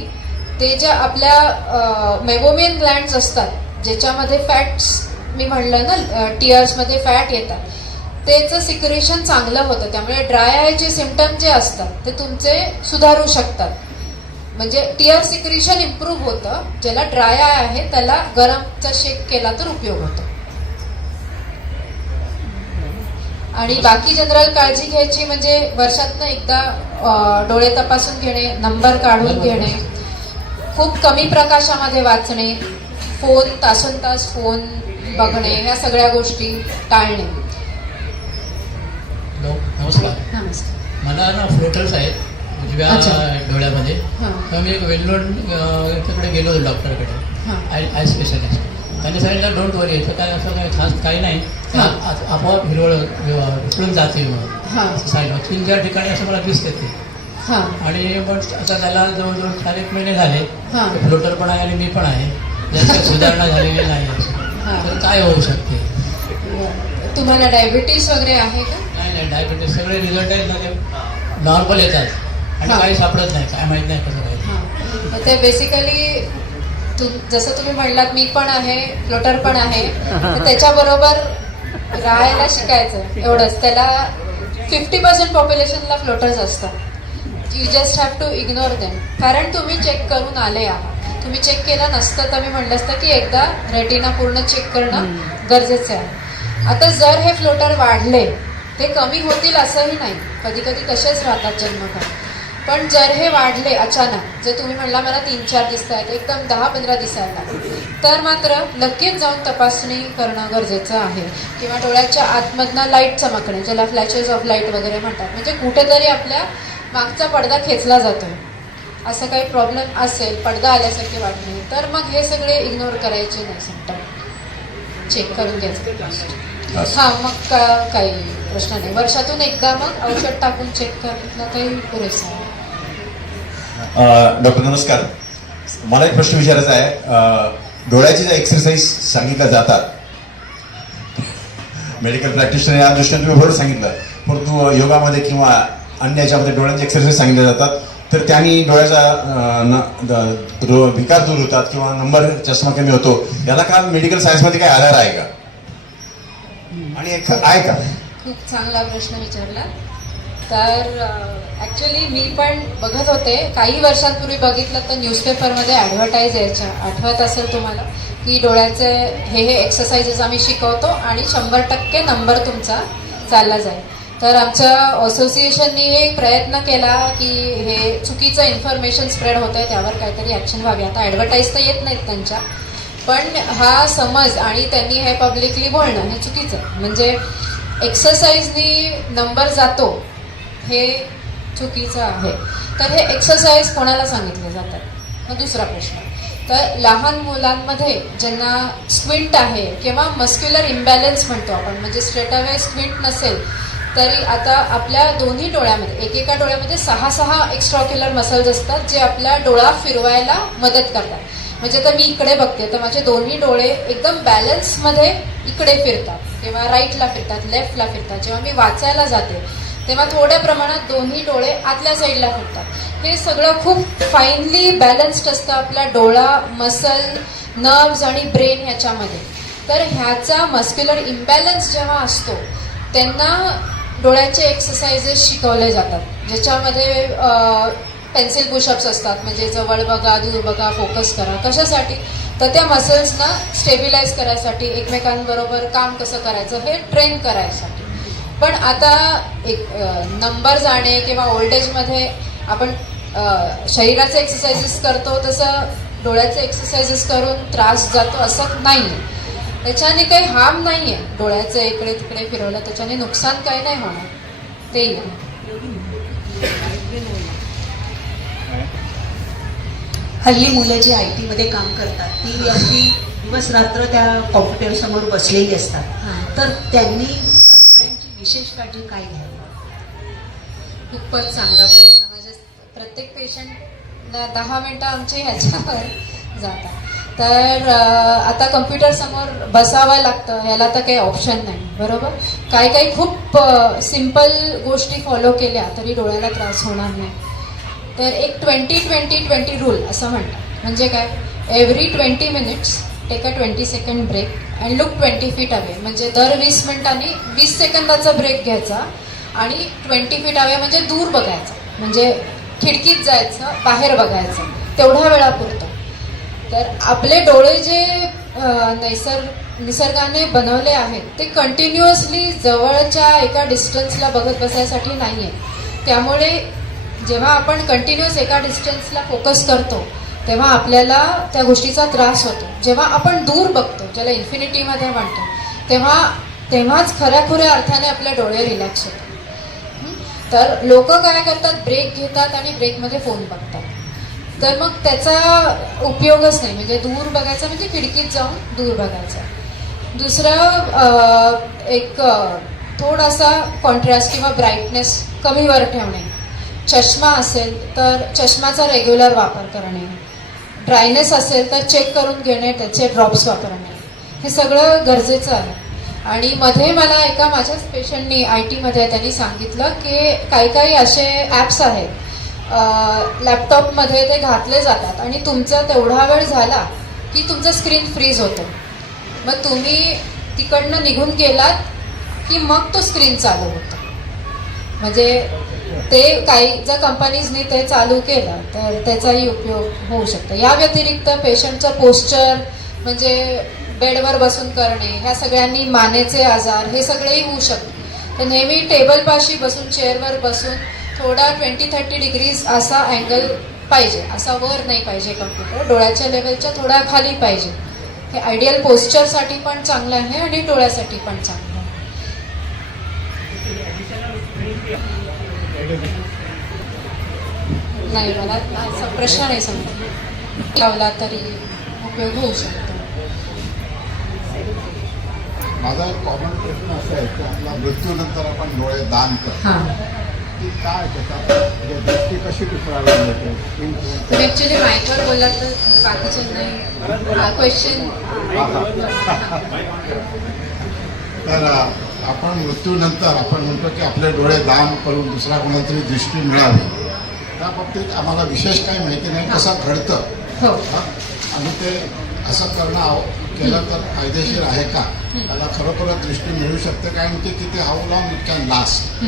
ते ज्या आपल्या मेबोमियन ग्लँड्स असतात ज्याच्यामध्ये फॅट्स, मी म्हणलं ना टिअर्समध्ये फॅट येतात, त्याचं सिक्रेशन चांगलं होतं. त्यामुळे ड्राय आयचे सिम्पटम जे असतात ते तुमचे सुधारू शकतात. म्हणजे टिअर सिक्रेशन इम्प्रूव्ह होतं. ज्याला ड्राय आय आहे त्याला गरमचा शेक केला तर उपयोग होतो. आणि बाकी जनरल काळजी घ्यायची म्हणजे वर्षातनं एकदा डोळे तपासून घेणे, नंबर काढून घेणे, खूप कमी प्रकाशामध्ये वाचणे, फोन तासोनतास फोन बघणे, ह्या सगळ्या गोष्टी टाळणे. नमस्कार. नमस्कार. मला ना फ्लोटर्स आहेत उजव्या डोळ्यामध्ये. तर मी एक वेल नोन याच्याकडे गेलो होतो डॉक्टरकडे, आय स्पेशलिस्ट. त्यांनी सांगितलं डोंट वरी, याचं काय असं काही खास काही नाही, आपोआप हिरवळून जाते साईड 3-4 ठिकाणी असं मला दिसते ते. आणि मग आता त्याला जवळजवळ 4-1 महिने झाले. फ्लोटर पण आहे आणि मी पण आहे, याची सुधारणा झालेली नाही. तर काय होऊ शकते? तुम्हाला डायबिटीस वगैरे आहे का? नाही, डायबिटीस सगळे रिझल्ट आहेत नॉर्मल येतात आणि काही सापडत नाही, काय माहित नाही कसं काय. ते बेसिकली जसं तुम्ही म्हणलात मी पण आहे, फ्लोटर पण आहे, तर त्याच्याबरोबर राहायला शिकायचं एवढंच. त्याला 50% पॉप्युलेशनला फ्लोटर्स असतात. You just have to ignore them. कारण तुम्ही चेक करून आले आहात. तुम्ही चेक केलं नसतं तर मी म्हणलं असतं की एकदा रेटिना पूर्ण चेक करणं गरजेचं आहे. आता जर हे फ्लोटर वाढले, ते कमी होतील असंही नाही, कधी कधी तसेच राहतात जन्मभर. पण जर हे वाढले अचानक, जर तुम्ही म्हणला मला 3-4 दिसत आहेत, एकदम 10-15 दिसायला, तर मात्र लगेच जाऊन तपासणी करणं गरजेचं आहे. किंवा डोळ्याच्या आतमधनं लाईट चमकणे, ज्याला फ्लॅशेस ऑफ लाईट वगैरे म्हणतात, म्हणजे कुठेतरी आपल्या मागचा पडदा खेचला जातोय, असं काही प्रॉब्लेम असेल, पडदा आल्यासारखे वाटणे, तर मग हे सगळे इग्नोर करायचे नाही, सिम्पटम चेक करून घ्यायचं. हां, मग काही प्रश्न नाही. वर्षातून एकदा मग औषध टाकून चेक करणं काही पुरेसं आहे. डॉक्टर नमस्कार. मला एक प्रश्न विचारायचा आहे. डोळ्याचे ज्या एक्सरसाइज सांगितल्या जातात, मेडिकल प्रॅक्टिशनर या दृष्टीने तुम्ही बरोबर सांगितलं, परंतु योगामध्ये किंवा अन्य याच्यामध्ये डोळ्यांचे एक्सरसाइज सांगितले जातात, तर त्यांनी डोळ्याचा विकार दूर होतात किंवा नंबर चष्मा कमी होतो, याला का मेडिकल सायन्समध्ये काय आधार आहे का आणि आहे का? खूप चांगला प्रश्न विचारला. तर ॲक्च्युली मी पण बघत होते, काही वर्षांपूर्वी बघितलं तर न्यूजपेपरमध्ये ॲडव्हर्टाईज यायच्या, आठवत असेल तुम्हाला, की डोळ्याचे हे एक्सरसाइजेस आम्ही शिकवतो आणि 100% नंबर तुमचा चालला जाईल. तर आमच्या असोसिएशननी एक प्रयत्न केला की हे चुकीचं इन्फॉर्मेशन स्प्रेड होतं आहे, त्यावर काहीतरी ॲक्शन व्हावी. आता ॲडव्हर्टाईज तर येत नाहीत त्यांच्या, पण हा समज आणि त्यांनी हे पब्लिकली बोलणं हे चुकीचं आहे. म्हणजे एक्सरसाइजनी नंबर जातो हे चुकीचं आहे. तर हे एक्सरसाइज कोणाला सांगितले जातात? मग दुसरा प्रश्न, तर लहान मुलांमध्ये ज्यांना स्क्विंट आहे किंवा मस्क्युलर इम्बॅलन्स म्हणतो आपण, म्हणजे स्ट्रेट अवे स्क्विंट नसेल तरी आता आपल्या दोन्ही डोळ्यामध्ये एकेका डोळ्यामध्ये 6 एक्स्ट्राक्युलर मसल्स असतात जे आपला डोळा फिरवायला मदत करतात. म्हणजे आता मी इकडे बघते तर माझे दोन्ही डोळे एकदम बॅलन्समध्ये इकडे फिरतात किंवा राईटला फिरतात, लेफ्टला फिरतात. जेव्हा मी वाचायला जाते तेव्हा थोड्या प्रमाणात दोन्ही डोळे आतल्या साईडला फिरतात. हे सगळं खूप फाईनली बॅलन्स्ड असतं आपला डोळा, मसल, नर्व्स आणि ब्रेन ह्याच्यामध्ये. तर ह्याचा मस्क्युलर इम्बॅलन्स जेव्हा असतो त्यांना डोळ्याचे एक्सरसाइजेस शिकवले जातात, ज्याच्यामध्ये पेन्सिल पुशअप्स असतात, म्हणजे जवळ बघा, दूर बघा, फोकस करा. कशासाठी? तर त्या मसल्सना स्टेबिलाइज करायसाठी, एकमेकांबरोबर काम कसं करायचं हे ट्रेन करायसाठी. पण आता एक नंबर जाणे किंवा ओल्ड एजमध्ये आपण शरीराचे एक्सरसाइजेस करतो तसं डोळ्याचे एक्सरसाइजेस करून त्रास जातो असं नाही. त्याच्याने काही हार्म नाही आहे, डोळ्याचं इकडे तिकडे फिरवलं त्याच्याने नुकसान काही नाही होणार, तेही नाही. हल्ली मुलं जी IT मध्ये काम करतात ती अगदी दिवस रात्र त्या कॉम्प्युटर समोर बसलेली असतात, तर त्यांनी डोळ्यांची विशेष काळजी काय घ्यावी? खूपच चांगला प्रश्न. माझ्या प्रत्येक पेशंट 10 मिनटं आमचे ह्याच्यावर जातात. तर आता कम्प्युटर समोर बसावं लागतं, ह्याला तर काही ऑप्शन नाही, बरोबर. काही खूप सिम्पल गोष्टी फॉलो केल्या तरी डोळ्याला त्रास होणार नाही. तर एक 20-20-20 रूल असं म्हणतात. म्हणजे काय? Every 20 minutes take a 20 second break and look 20 feet away. म्हणजे दर 20 मिनिटांनी 20 सेकंदाचा ब्रेक घ्यायचा आणि 20 फीट अवे म्हणजे दूर बघायचं, म्हणजे खिडकीत जायचं, बाहेर बघायचं, तेवढ्या वेळापुरतं. तर आपले डोळे जे निसर्गाने बनवले आहेत ते कंटिन्युअसली जवळच्या एका डिस्टन्सला बघत बसायसाठी नाही आहे. त्यामुळे जेव्हा आपण कंटिन्युअस एका डिस्टन्सला फोकस करतो तेव्हा आपल्याला त्या गोष्टीचा त्रास होतो. जेव्हा आपण दूर बघतो, ज्याला इन्फिनिटीमध्ये म्हणतो, तेव्हाच खऱ्या अर्थाने आपले डोळे रिलॅक्स होतात. तर लोक काय करतात? ब्रेक घेतात आणि ब्रेकमध्ये फोन बघतात. तर मग त्याचा उपयोगच नाही. म्हणजे दूर बघायचं म्हणजे खिडकीत जाऊन दूर बघायचं. दुसरं एक थोडासा कॉन्ट्रास्ट किंवा ब्राईटनेस कमीवर ठेवणे. चष्मा असेल तर चष्माचा रेग्युलर वापर करणे. ड्रायनेस असेल तर चेक करून घेणे, त्याचे ड्रॉप्स वापरणे, हे सगळं गरजेचं आहे. आणि मध्ये मला एका माझ्याच पेशंटनी IT मध्ये त्यांनी सांगितलं की काही असे ॲप्स आहेत लॅपटॉपमध्ये ते घातले जातात आणि तुमचा तेवढा वेळ झाला की तुमचं स्क्रीन फ्रीज होतं. मग तुम्ही तिकडनं निघून गेलात की मग तो स्क्रीन चालू होतो. म्हणजे ते काही जर कंपनीजनी ते चालू केलं तर त्याचाही उपयोग होऊ शकतो. या व्यतिरिक्त पेशंटचं पोस्चर म्हणजे बेडवर बसून करणे, ह्या सगळ्यांनी मानेचे आजार हे सगळेही होऊ शकते. तर नेहमी टेबलपाशी बसून, चेअरवर बसून थोडा 20-30 डिग्रीज असा अँगल पाहिजे, असा वर नाही पाहिजे कम्प्युटर, डोळ्याच्या लेवलच्या थोडा खाली पाहिजे. हे आयडियल पोस्चरसाठी पण चांगलं आहे आणि डोळ्यासाठी पण चांगलं आहे. नाही, मला असा प्रश्न नाही समजला. लावला तरी उपयोग होऊ शकतो. माझा एक कॉमन प्रश्न असा आहे की आपला मृत्यूनंतर आपण डोळे दान करतो, ती काय त्याचा दृष्टी कशी दुसऱ्याला मिळते? ऍक्च्युली माईकवर बोललात तर बाकीचे नाही क्वेश्चन. तर आपण मृत्यूनंतर आपण म्हणतो की आपले डोळे दान करून दुसऱ्या कोणाला तरी दृष्टी मिळावी. त्या बाबतीत आम्हाला विशेष काही माहिती नाही, कसं घडतं. हो. आणि ते असं केलं तर फायदेशीर आहे का? त्याला खरोखर दृष्टी मिळू शकते का? आणि ते किती how long it can last?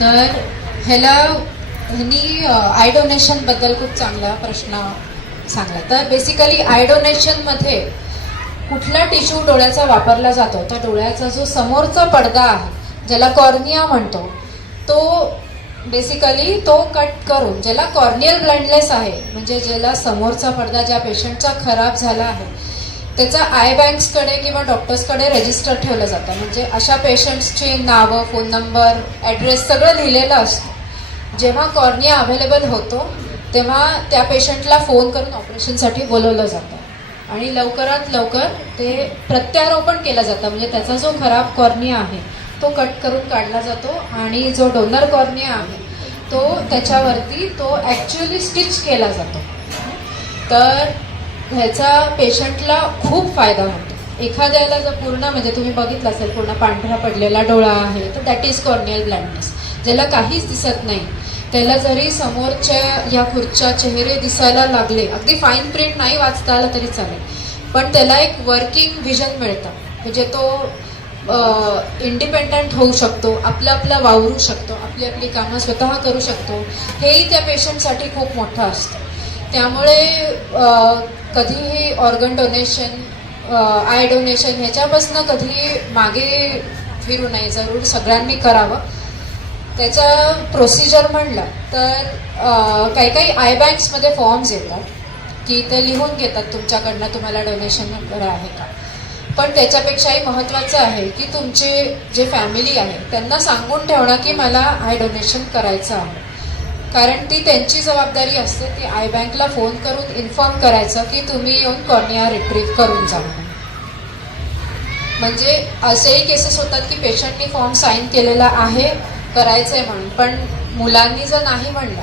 तर ह्यांनी आय डोनेशन बद्दल खूप चांगला प्रश्न सांगला. तर बेसिकली आय डोनेशन मध्ये कुठला टिश्यू डोळ्याचा वापरला जातो, तर डोळ्याचा जो समोरचा पडदा आहे ज्याला कॉर्निया म्हणतो, तो बेसिकली तो कट करून, ज्याला कॉर्नियल ब्लाइंडनेस आहे म्हणजे ज्याला समोरचा पडदा ज्या पेशंटचा खराब झाला आहे त्याचा आय बँक्सकडे किंवा डॉक्टर्सकडे रजिस्टर ठेवलं जातं. म्हणजे अशा पेशंट्सची नावं, फोन नंबर, ॲड्रेस सगळं लिहिलेलं असतं. जेव्हा कॉर्निया अवेलेबल होतो तेव्हा त्या पेशंटला फोन करून ऑपरेशनसाठी बोलवलं जातं आणि लवकरात लवकर ते प्रत्यारोपण केलं जातं. म्हणजे त्याचा जो खराब कॉर्निया आहे तो कट करून काढला जातो आणि जो डोनर कॉर्निया आहे तो त्याच्यावरती तो ॲक्च्युअली स्टिच केला जातो. तर ह्याचा पेशंटला खूप फायदा होतो. एखाद्याला जर पूर्ण म्हणजे तुम्ही बघितलं असेल पूर्ण पांढरा पडलेला डोळा आहे तर दॅट इज कॉर्नियल ब्लाइंडनेस. ज्याला काहीच दिसत नाही त्याला जरी समोरच्या या खुर्च्या चेहरे दिसायला लागले, अगदी फाईन प्रिंट नाही वाचता आलं तरी चालेल, पण त्याला एक वर्किंग व्हिजन मिळतं. म्हणजे तो इंडिपेंडंट होऊ शकतो, आपलं वावरू शकतो, आपली कामं स्वतः करू शकतो. हेही त्या पेशंटसाठी खूप मोठं असतं. त्यामुळे कधीही ऑर्गन डोनेशन, आय डोनेशन ह्याच्यापासून कधी मागे फिरू नये, जरूर सगळ्यांनी करावं. त्याच्या प्रोसिजर म्हणलं तर काही आय बँक्समध्ये फॉर्म्स येतात की ते लिहून घेतात तुमच्याकडनं तुम्हाला डोनेशन आहे का. पण त्याच्यापेक्षाही महत्त्वाचं आहे की तुमचे जे फॅमिली आहे त्यांना सांगून ठेवणं की मला आय डोनेशन करायचं आहे. कारण ती त्यांची जबाबदारी असते. ती आय बँकला फोन करून इन्फॉर्म करायचं की तुम्ही येऊन कॉर्निया रिट्रीव्ह करून जा. म्हणजे असेही केसेस होतात की पेशंटनी फॉर्म साईन केलेला आहे करायचंय म्हणून, पण मुलांनी जर नाही म्हणलं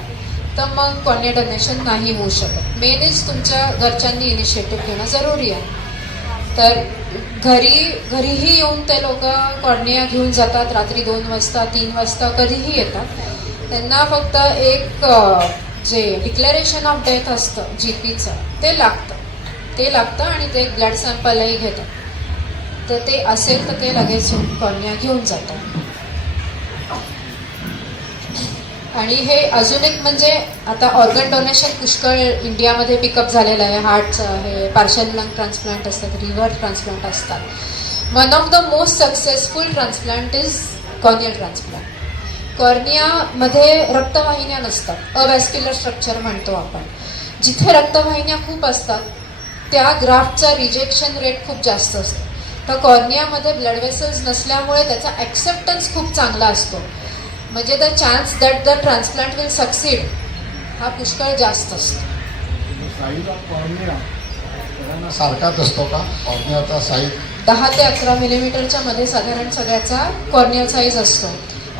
तर मग कॉर्निया डोनेशन नाही होऊ शकत. मेन इज तुमच्या घरच्यांनी इनिशिएटिव्ह घेणं जरुरी आहे. तर घरीही येऊन ते लोक कॉर्निया घेऊन जातात. रात्री 2 वाजता 3 वाजता कधीही येतात. त्यांना फक्त एक जे डिक्लेरेशन ऑफ डेथ असतं जीपीचं ते लागतं आणि ते एक ब्लड सॅम्पलही घेतात. तर ते असेल तर ते लगेच कॉर्निया घेऊन जातात. आणि हे अजून एक म्हणजे आता ऑर्गन डोनेशन पुष्कळ इंडियामध्ये पिकअप झालेलं आहे. हार्टचं आहे, पार्शल लंग ट्रान्सप्लांट असतात, लिव्हर ट्रान्सप्लांट असतात. One of the most successful transplant is corneal transplant. कॉर्नियामध्ये रक्तवाहिन्या नसतात, अवॅस्क्युलर स्ट्रक्चर म्हणतो आपण. जिथे रक्तवाहिन्या खूप असतात त्या ग्राफ्टचा रिजेक्शन रेट खूप जास्त असतो. तर कॉर्नियामध्ये ब्लड वेसल्स नसल्यामुळे त्याचा ॲक्सेप्टन्स खूप चांगला असतो. म्हणजे the chance that the transplant will succeed हा पुष्कळ जास्त असतो. साईज ऑफ कॉर्निया सारखाच असतो का? कॉर्नियाचा साईज 10 ते 11 मिलीमीटरच्या मध्ये साधारण सगळ्याचा कॉर्नियल साईज असतो.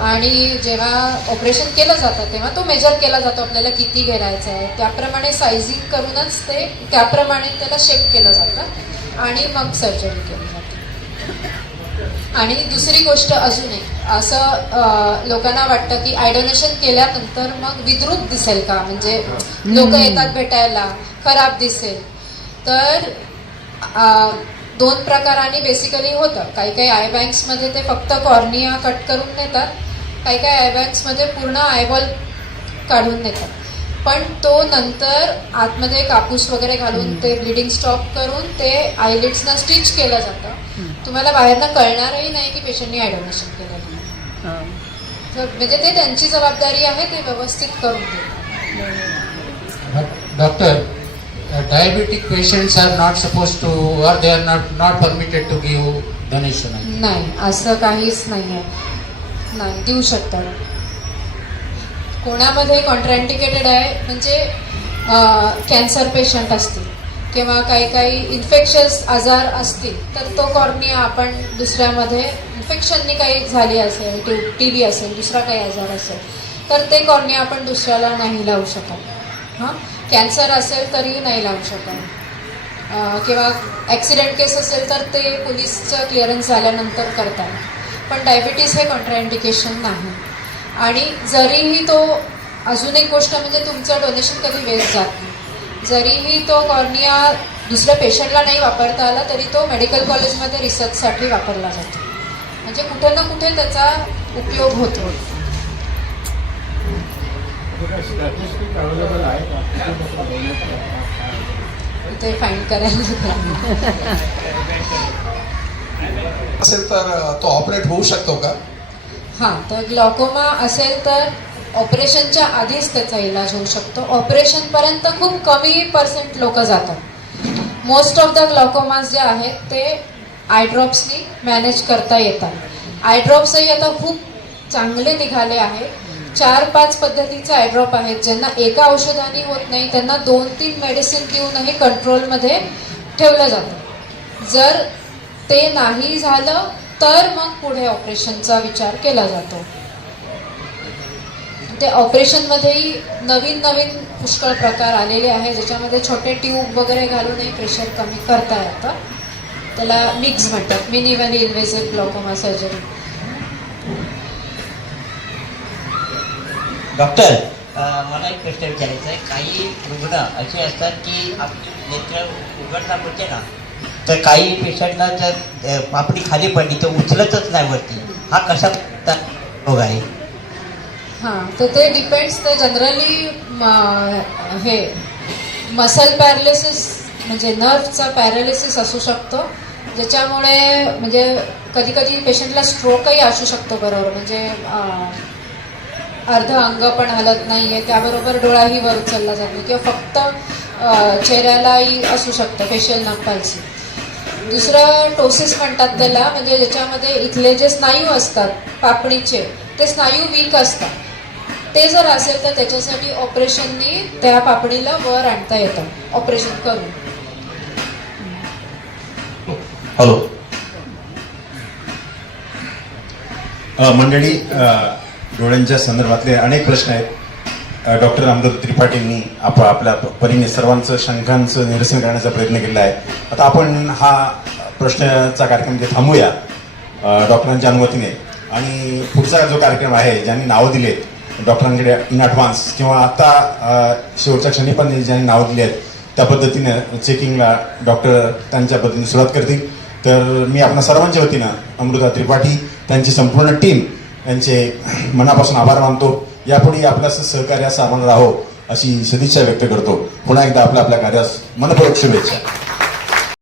आणि जेव्हा ऑपरेशन केलं जातं तेव्हा तो मेजर केला जातो आपल्याला किती घेरायचं आहे. त्याप्रमाणे सायझिंग करूनच ते त्याप्रमाणे त्याला शेप केलं जातं आणि मग सर्जरी केली जाते. आणि दुसरी गोष्ट अजून एक असं लोकांना वाटतं की आय डोनेशन केल्यानंतर मग विद्रूप दिसेल का, म्हणजे लोक येतात भेटायला, खराब दिसेल. तर 2 प्रकारांनी बेसिकली होतं. काही आय बँक्समध्ये ते फक्त कॉर्निया कट करून नेतात, काही आय बँक्समध्ये पूर्ण आयबॉल काढून नेतात. पण तो नंतर आतमध्ये कापूस वगैरे घालून ते ब्लिडिंग स्टॉप करून ते आयलिड्सना स्टिच केलं जातं. तुम्हाला बाहेरनं कळणारही नाही की पेशंटनी आय डोनेशन केलेलं आहे. म्हणजे ते त्यांची जबाबदारी आहे, ते व्यवस्थित करून देतात. Doctor, diabetic patients are not supposed to, or they are not permitted to give donation. नाही, असं काहीच नाही आहे. नाही देऊ शकतात. कोणामध्ये कॉन्ट्राइंडिकेटेड आहे म्हणजे कॅन्सर पेशंट असतील किंवा काही इन्फेक्शस आजार असतील तर तो कॉर्निया आपण दुसऱ्यामध्ये इन्फेक्शननी काही झाली असेल, TB असेल, दुसरा काही आजार असेल तर ते कॉर्निया आपण दुसऱ्याला नाही लावू शकत. हां, कॅन्सर असेल तरीही नाही लावू शकत. किंवा ॲक्सिडेंट केस असेल तर ते पोलीसचं क्लिअरन्स झाल्यानंतर करतात. पण डायबिटीस हे कॉन्ट्राइंडिकेशन नाही. आणि जरीही तो अजून एक गोष्ट म्हणजे तुमचं डोनेशन कधी वेस्ट जात नाही. जरीही तो कॉर्निया दुसऱ्या पेशंटला नाही वापरता आला तरी तो मेडिकल कॉलेजमध्ये रिसर्चसाठी वापरला जातो. म्हणजे कुठे ना कुठे त्याचा उपयोग होतो. स्टॅटिस्टिक अवेलेबल आहे का? ते फाईंड करायला असेल तर तो ऑपरेट होऊ शकतो का? हां, तर ग्लॉकोमा असेल तर ऑपरेशनच्या आधीच त्याचा इलाज होऊ शकतो. ऑपरेशनपर्यंत खूप कमी % लोक जातात. मोस्ट ऑफ द ग्लॉकोमास जे आहेत ते आय ड्रॉप्सनी मॅनेज करता येतात. आय ड्रॉप्सही आता खूप चांगले निघाले आहेत. 4-5 पद्धतीचे आय ड्रॉप आहेत, ज्यांना एका औषधाने होत नाही त्यांना 2-3 मेडिसिन देऊनही कंट्रोलमध्ये ठेवलं जातं. जर ते नाही झालं तर मग पुढे ऑपरेशनचा विचार केला जातो. ते ऑपरेशनमध्येही नवीन नवीन पुष्कळ प्रकार आलेले आहे, ज्याच्यामध्ये छोटे ट्यूब वगैरे घालूनही प्रेशर कमी करता येतं. त्याला मिक्स म्हणतात, minimally invasive glaucoma surgery. Doctor, मला एक प्रश्न विचारायचा आहे. काही रुग्ण असे असतात की आपली नेत्र उघडता पडते ना, तर काही पेशंटला जर पापडी खाली पडली तर उचलतच नाही वरती. हा कशा रोग आहे? हां, तर ते डिपेंड्स. ते जनरली हे मसल पॅरालिसिस म्हणजे नर्वचा पॅरालिसिस असू शकतो, ज्याच्यामुळे म्हणजे कधी कधी पेशंटला स्ट्रोकही असू शकतो. बरोबर, म्हणजे अर्ध अंग पण हलत नाहीये, त्याबरोबर डोळाही वर उचलला जातो, किंवा फक्त चेहऱ्यालाही असू शकतं फेशियल नर्व्ह पॅल्सी. दुसरं टोसिस म्हणतात त्याला, म्हणजे ज्याच्यामध्ये इथले जे स्नायू असतात पापणीचे ते स्नायू वीक असतात. ते जर असेल तर त्याच्यासाठी ऑपरेशननी त्या पापणीला वर आणता येतं, ऑपरेशन करून. हॅलो मंडळी, डोळ्यांच्या संदर्भातले अनेक प्रश्न आहेत. डॉक्टर अमृत त्रिपाठींनी आपल्या परीने सर्वांचं शंकांचं निरसन करण्याचा प्रयत्न केला आहे. आता आपण हा प्रश्नाचा कार्यक्रम इथे थांबूया डॉक्टरांच्या अनुमतीने, आणि पुढचा जो कार्यक्रम आहे ज्यांनी नावं दिले डॉक्टरांकडे इन ॲडव्हान्स किंवा आता शेवटच्या क्षणी पण ज्यांनी नावं दिली आहेत त्या पद्धतीनं चेकिंगला डॉक्टर त्यांच्या पद्धतीने सुरुवात करतील. तर मी आपल्या सर्वांच्या वतीनं अमृता त्रिपाठी, त्यांची संपूर्ण टीम यांचे मनापासून आभार मानतो. यापुढे आपल्या सहकार्यास आपण राहो अशी सदिच्छा व्यक्त करतो. पुन्हा एकदा आपल्या कार्यास मनपूर्वक शुभेच्छा.